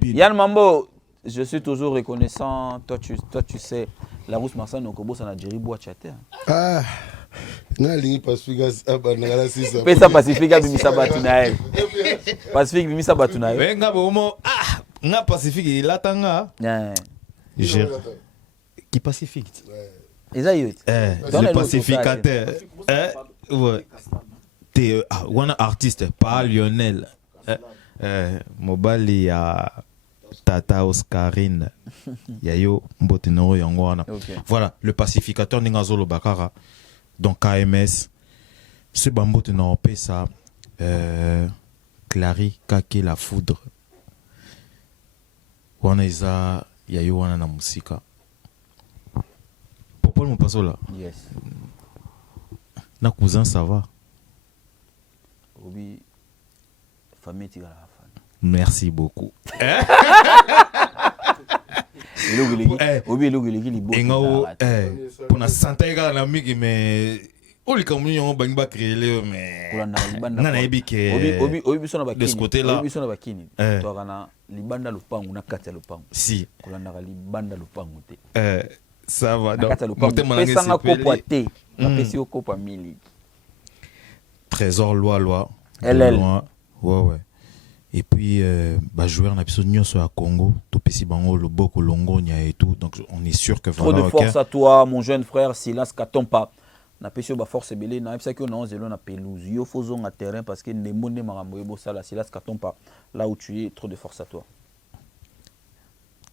Yann Mambo, je suis toujours reconnaissant. Toi, tu sais, la Rousse Marciano, Kobo, ça n'a Jerry Boachate. Ah. Nali Pacifique abanala sisa. Pesa Pacifique bimisa batunae. Pacifique bimisa batunae. Venga bomo nga Pacifique latanga. Qui Pacifique. Ezayote. Le pacificateur. Ouais. T'es un artiste pas Lionel. Mobali ya Tata Oscarine. Yayo mbotenoro yango wana. Voilà, le pacificateur Ningazolo Bakara. Donc KMS, ce bambou de Norpé, ça, Clary, Kake, la foudre. Wana isa, yayo wana na musika. Pourquoi mon passo là? Yes. Na cousin, ça va? Obi, famille tigala. Merci beaucoup. Obi logili libo. Pour na santé na miki mais oli comme on bangba créer mais na ebike obi biso na bakini. De ce côté là. Obi biso na bakini. To kana libanda lupangu na kati ya lupangu. Si. Kolanda libanda lupangu te. Ça va donc. Pesa nga kopo te. Na pesi okopa mili. Trésor loi. LL. Ouais. Et puis, joueur n'a pas besoin à Congo, tout petit bango, le boko longo et tout, donc on est sûr que trop de force à toi, mon jeune frère Silas Katompa. Na pesio ba force belé, na epsa que on zelo na pelouse. Yo faisons à terrain parce que ne monde marambo ebo sala Silas Katompa. Là où tu es, trop de force à toi.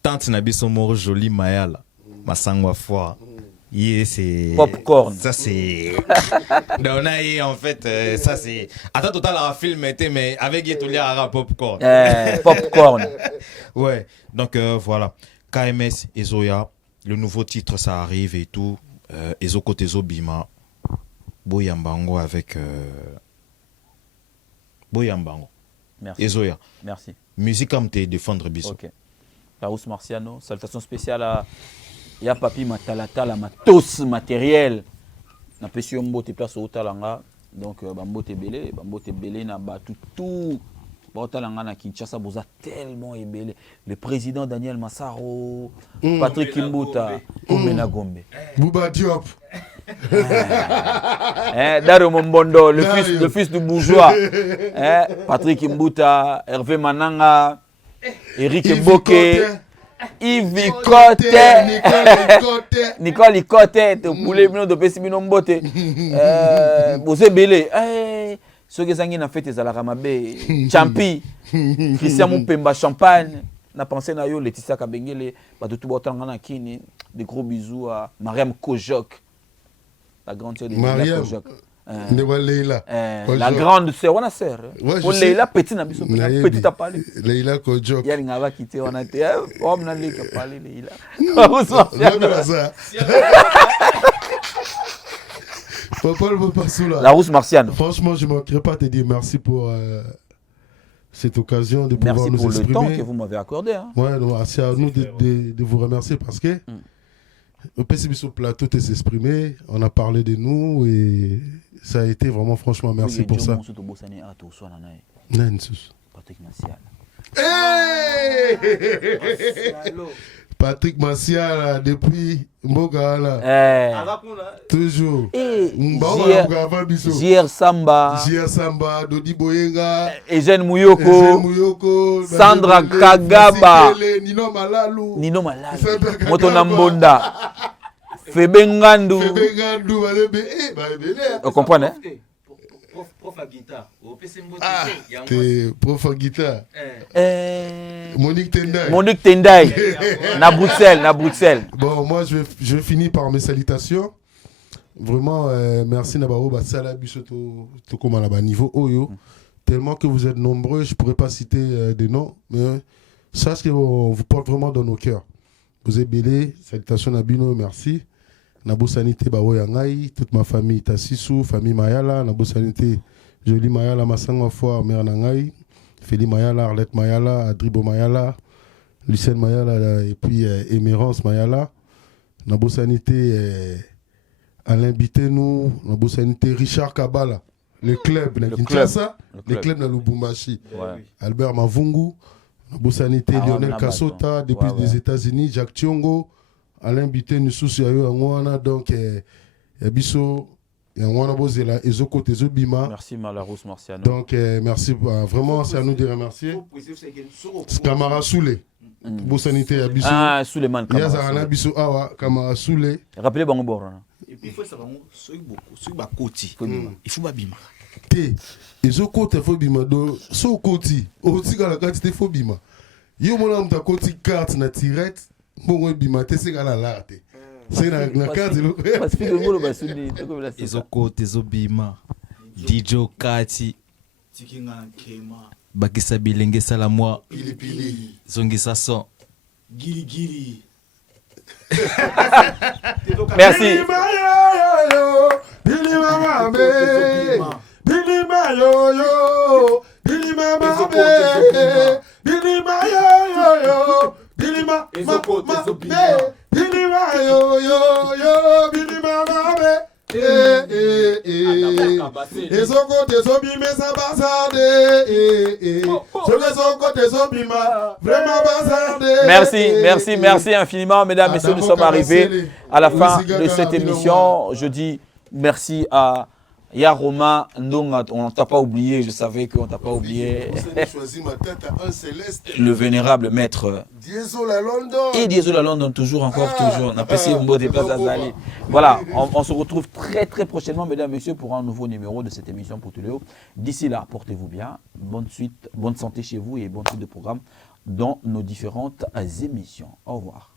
Tante na biso moro joli mayala, masangwa foi. C'est popcorn. Ça c'est on a en fait ça c'est attends total un film mais avec Yetolia à popcorn. Popcorn. Ouais. Donc voilà. KMS Ezoya, le nouveau titre ça arrive et tout. Ezoko Tezo Bima. Boyambango avec Boyambango. Merci. Ezoya. Merci. Musique comme te défendre biso. OK. Larousse Marciano, salutation spéciale à ya papi matalatala matos matériel na pesi mbote place au talanga donc bambote belé na batu tout baotalanga na Kinshasa boza tellement ebelé le président Daniel Massaro Patrick Kimbuta Omena Gombe Bouba Diop Dario Mombondo le fils du bourgeois Patrick Kimbuta Hervé Mananga Eric Boke Yves Côté Nicole Côté te poulet bino de pesi bino mbote bose belé ceux qui zangi na fête ezalaka mabe champi Christian Mupemba champagne na pensé na yo Laetitia Kabengele ba tout botanga na kini des gros bisous à Mariam Kojok la grande sœur de Mariam Kojok Leila. La grande sœur, on a sœur. Ouais, je On sais. Leila, petit, petit à parler. Leila Kojok. Il y a une gars qui était, on a été, on a les qui a parlé, Leila. La rousse martienne. Franchement, je ne manquerai pas de te dire merci pour cette occasion de pouvoir nous exprimer. Merci pour le temps que vous m'avez accordé. Hein. Ouais, c'est à nous de vous remercier parce que au PCB sur le plateau, tu t'es exprimé, on a parlé de nous et ça a été vraiment, franchement, merci pour ça. Patrick Martial. Patrick Martial, depuis Mbogala. Toujours. JR Samba. JR Samba, Dodi Boyenga. Eugène Mouyoko. Sandra Kagaba. Nino Malalu. Motona Mbonda. Febengandu. Vous comprenez? Prof à guitare. Prof à guitare. Monique Tendai. Na Bruxelles. Bon, moi, je finis par mes salutations. Vraiment, merci Nabaro Batsala Bissoto Tokomalaba niveau Oyo. Tellement que vous êtes nombreux, je ne pourrais pas citer des noms, mais sache qu'on vous porte vraiment dans nos cœurs. Vous êtes belé, salutations Nabino, merci. Nabo Sanité Bawoyangai, toute ma famille Tassissou, famille Mayala, Nabo Sanité, Jolie Mayala, Massangwa Foire, Mère Nangai, Feli Mayala, Arlette Mayala, Adribo Mayala, Lucien Mayala, et puis Émérance Mayala, Nabo Sanité, Alain Bitenou, Nabo Sanité, Richard Kabala, le club, le club de Lubumbashi, Albert Mavungu, Nabo Sanité, Lionel Kassota, depuis des États-Unis, Jacques Thiongo, Alain Bité nous soucie à eux donc Yabiso Yangwana Bozela Ezoko Tezo Bima. Merci Malarousse Marciano. Donc merci vraiment c'est à nous de remercier. Kamara Soule. Bosanité Yabiso. Ah Souleymane Kamara. Yazana Biso Awa Kamara Soule. Rappelez bon bord. Et puis il faut savoir ceux ba koti. Il faut ba bima. Té Ezoko te faut bima do so koti. Oti kala kati te faut bima. Yo mona mta koti carte na tirette. Bon, bimate c'est la larte. C'est la carte. Ezoko Tezobima. Dijo Kati. Bakisa Bilenge Salamwa. Pili. Zongi Sasson. Giri. Merci. Bilima, Merci infiniment, mesdames, messieurs, nous sommes arrivés à la fin de cette émission. Je dis merci à Yaroma Ndonga, on ne t'a pas oublié, je savais qu'on ne t'a pas oublié. Le vénérable maître. Et Diesel à London, toujours. On a passé une bonne place à Zali. Voilà, on se retrouve très prochainement, mesdames, messieurs, pour un nouveau numéro de cette émission pour Tuléo. D'ici là, portez-vous bien. Bonne suite, bonne santé chez vous et bonne suite de programme dans nos différentes émissions. Au revoir.